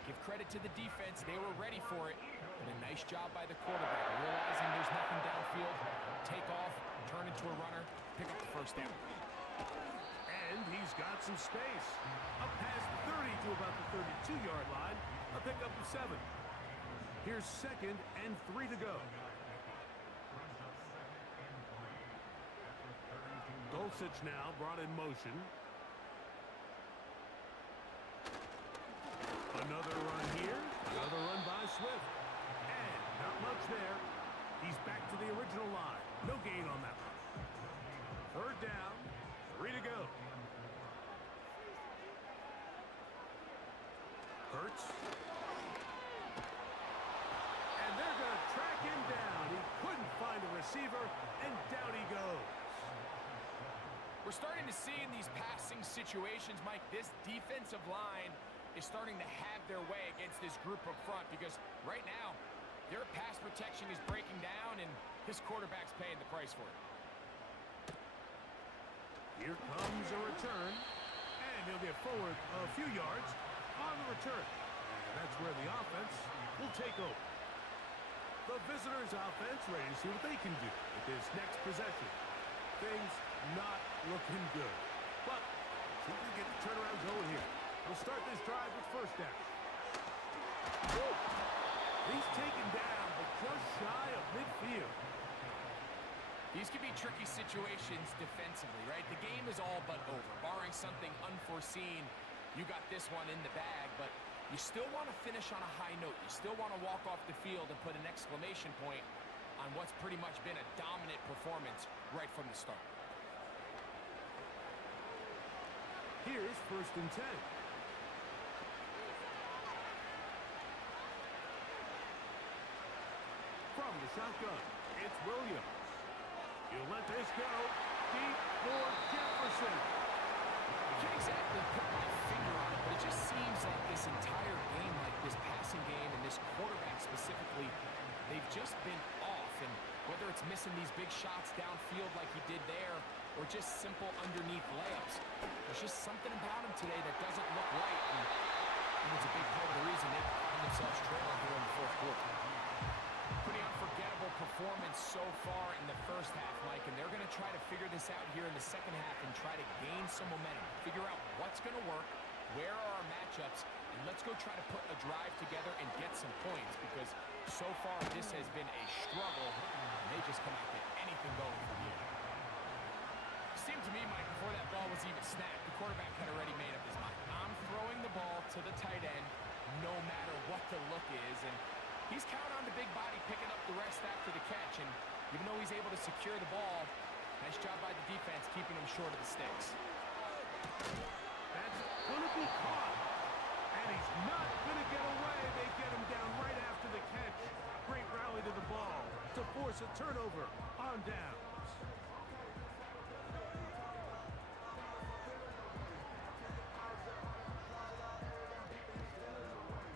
Give credit to the defense. They were ready for it. But a nice job by the quarterback, realizing there's nothing downfield. Take off, turn into a runner, pick up the first down. And he's got some space. Up past the 30 to about the 32-yard line. A pickup of 7. Here's 2nd and 3 to go. Dulcich now brought in motion. Another run here. Another run by Swift. And not much there. He's back to the original line. No gain on that one. 3rd down. 3 to go. Hurts. And they're going to track him down. He couldn't find a receiver, and down he goes. We're starting to see in these passing situations, Mike, this defensive line is starting to have their way against this group up front because right now, their pass protection is breaking down, and this quarterback's paying the price for it. Here comes a return, and he'll get forward a few yards on the return. And that's where the offense will take over. The visitors' offense ready to see what they can do with this next possession. Things not looking good. But see if we get the turnaround going here. We'll start this drive with 1st down. Woo! He's taken down, but just shy of midfield. These can be tricky situations defensively, right? The game is all but over. Barring something unforeseen, you got this one in the bag, but you still want to finish on a high note. You still want to walk off the field and put an exclamation point on what's pretty much been a dominant performance right from the start. Here's 1st and 10. From the shotgun, it's Williams. He'll let this go. Deep for Jefferson. I can't exactly put my finger on it, but it just seems like this entire game, like this passing game and this quarterback specifically, they've just been off. And whether it's missing these big shots downfield like he did there or just simple underneath layups, there's just something about him today that doesn't look right. And it's a big part of the reason they find themselves trailing here in the 4th quarter. Pretty unforgettable performance so far in the 1st half, Mike, and they're going to try to figure this out here in the 2nd half and try to gain some momentum, figure out what's going to work, where are our matchups, and let's go try to put a drive together and get some points because so far this has been a struggle, and they just cannot get anything going from here. It seemed to me, Mike, before that ball was even snapped, the quarterback had already made up his mind. I'm throwing the ball to the tight end no matter what the look is, and he's counting on the big body picking up the rest after the catch, and even though he's able to secure the ball, nice job by the defense keeping him short of the sticks. That's going to be caught, and he's not going to get away. They get him down right after the catch. Great rally to the ball to force a turnover on downs.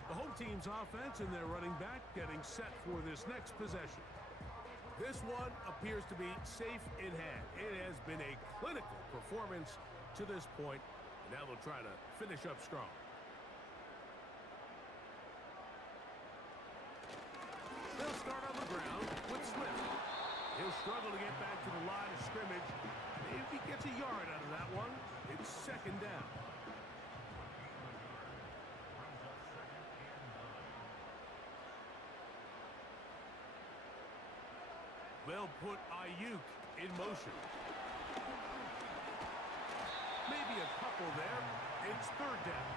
The home team's offense and their running back getting set for this next possession. This one appears to be safe in hand. It has been a clinical performance to this point, and now they'll try to finish up strong. They'll start on the ground with Swift. He'll struggle to get back to the line of scrimmage. If he gets a yard out of that one, it's 2nd down. They'll put Ayuk in motion. Maybe a couple there. It's 3rd down.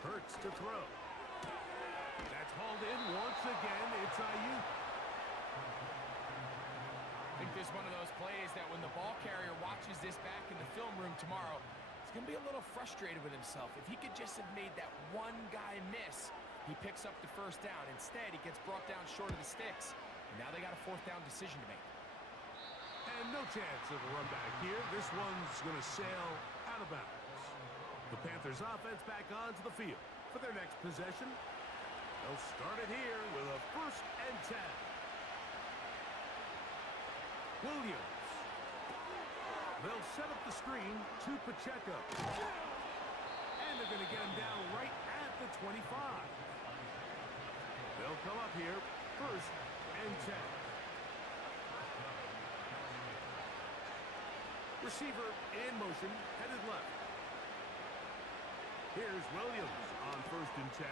Hurts to throw. That's hauled in once again. It's Ayuk. I think this is one of those plays that when the ball carrier watches this back in the film room tomorrow, he's going to be a little frustrated with himself. If he could just have made that one guy miss, he picks up the 1st down. Instead, he gets brought down short of the sticks. And now they got a 4th down decision to make. And no chance of a run back here. This one's going to sail out of bounds. The Panthers offense back onto the field for their next possession. They'll start it here with a 1st and 10. Williams. They'll set up the screen to Pacheco. And they're going to get him down right at the 25. They'll come up here, 1st and 10. Receiver in motion, headed left. Here's Williams on 1st and 10.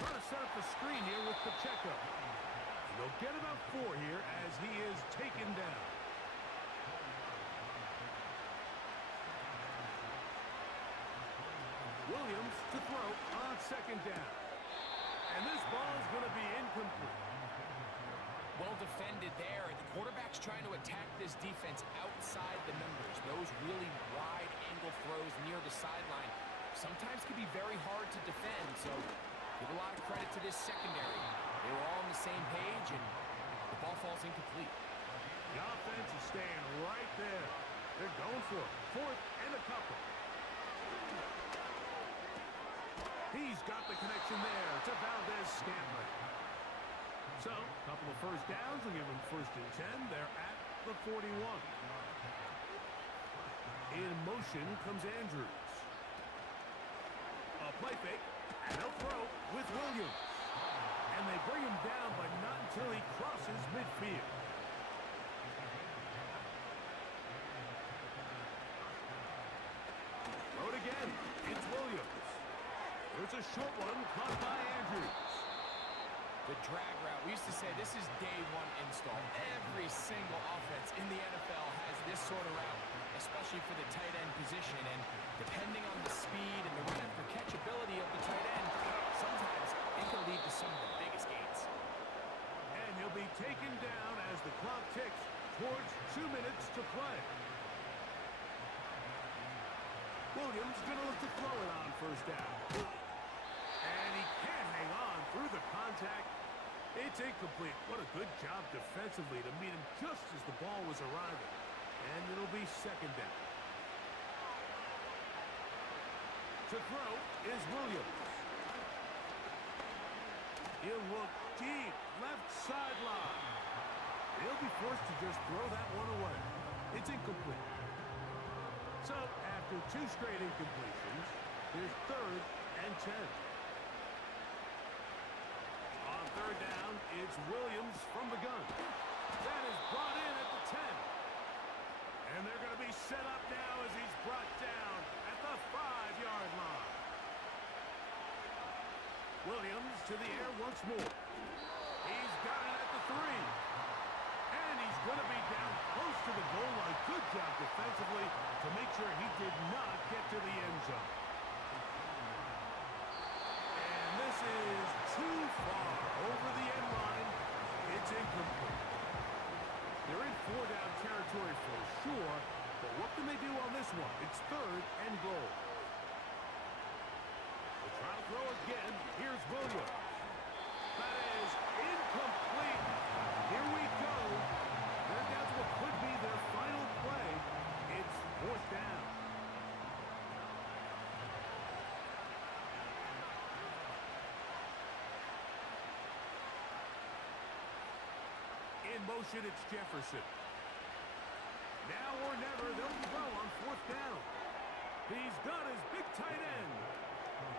Trying to set up the screen here with Pacheco. And they'll get about 4 here as he is taken down. Williams to throw on 2nd down. And this ball is going to be incomplete. Well defended there, and the quarterback's trying to attack this defense outside the numbers. Those really wide angle throws near the sideline sometimes can be very hard to defend, so give a lot of credit to this secondary. They were all on the same page, and the ball falls incomplete. The offense is staying right there. They're going for it. 4th and a couple. He's got the connection there to Valdez-Scantling. So, a couple of 1st downs will give them 1st and 10. They're at the 41. In motion comes Andrews. A play fake, and they'll throw with Williams. And they bring him down, but not until he crosses midfield. Throw it again. It's Williams. There's a short one caught by Andrews. The drag route. We used to say this is day 1 install. Every single offense in the NFL has this sort of route, especially for the tight end position. And depending on the speed and the run after catch ability of the tight end, sometimes it can lead to some of the biggest gains. And he'll be taken down as the clock ticks towards 2 minutes to play. Williams going to look to throw it on 1st down. And he can't hang on through the contact. It's incomplete. What a good job defensively to meet him just as the ball was arriving. And it'll be 2nd down. To throw is Williams. He'll look deep, left sideline. He'll be forced to just throw that one away. It's incomplete. So, after 2 straight incompletions, here's 3rd and 10. On 3rd down, it's Williams from the gun. That is brought in at the 10. And they're going to be set up now as he's brought down at the 5-yard line. Williams to the air once more. He's got it at the 3. And he's going to be down close to the goal line. Good job defensively to make sure he did not get to the end zone. And this is too far over the end line. It's incomplete. They're in 4-down territory for sure, but what can they do on this one? It's 3rd and goal. They'll try to throw again. Here's Williams. That is incomplete. Here we go. They're down to what could be their final play. It's 4th down. In motion, it's Jefferson. Now or never, they'll throw on 4th down. He's got his big tight end,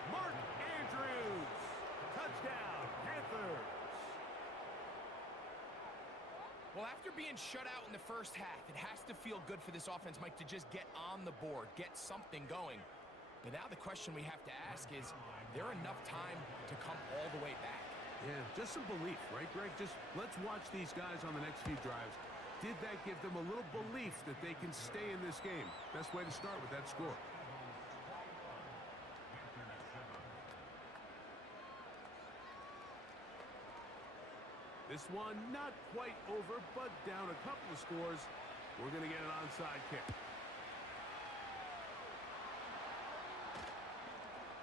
Mark Andrews. Touchdown, Panthers. Well, after being shut out in the first half, it has to feel good for this offense, Mike, to just get on the board, get something going. But now the question we have to ask is there enough time to come all the way back? Yeah, just some belief, right, Greg? Just let's watch these guys on the next few drives. Did that give them a little belief that they can stay in this game? Best way to start with that score. This one not quite over, but down a couple of scores. We're going to get an onside kick.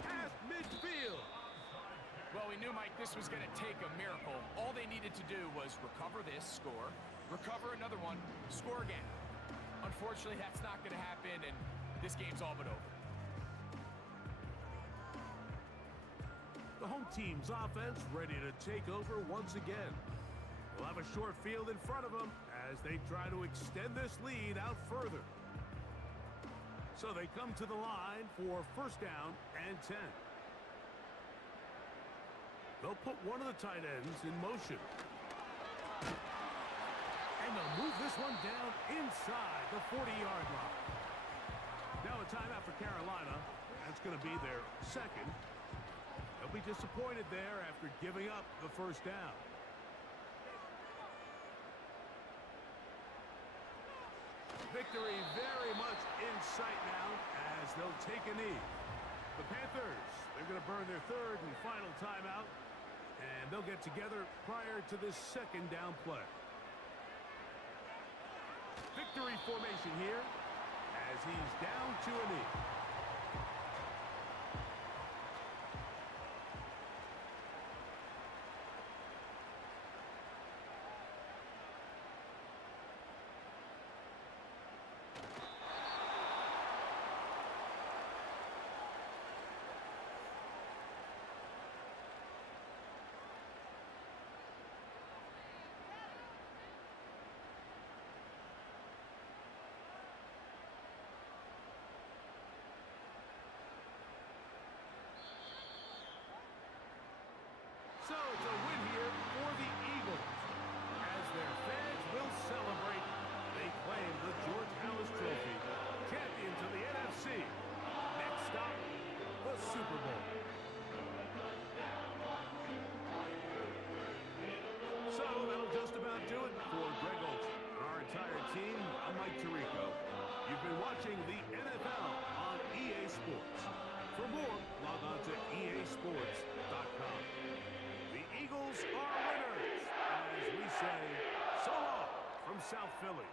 Past midfield. Well, we knew, Mike, this was going to take a miracle. All they needed to do was recover this, score, recover another one, score again. Unfortunately, that's not going to happen, and this game's all but over. The home team's offense ready to take over once again. They'll have a short field in front of them as they try to extend this lead out further. So they come to the line for first down and 10. They'll put one of the tight ends in motion. And they'll move this one down inside the 40-yard line. Now a timeout for Carolina. That's going to be their second. They'll be disappointed there after giving up the first down. Victory very much in sight now as they'll take a knee. The Panthers, they're going to burn their third and final timeout, and they'll get together prior to this second down play. Victory formation here as he's down to a knee. So it's a win here for the Eagles. As their fans will celebrate, they claim the George Hallis Trophy, champions of the NFC. Next stop, the Super Bowl. So that'll just about do it for Greg Olson and our entire team. I'm Mike Tirico. You've been watching the NFL on EA Sports. For more, log on to easports.com. Eagles are winners, as we say so long from South Philly.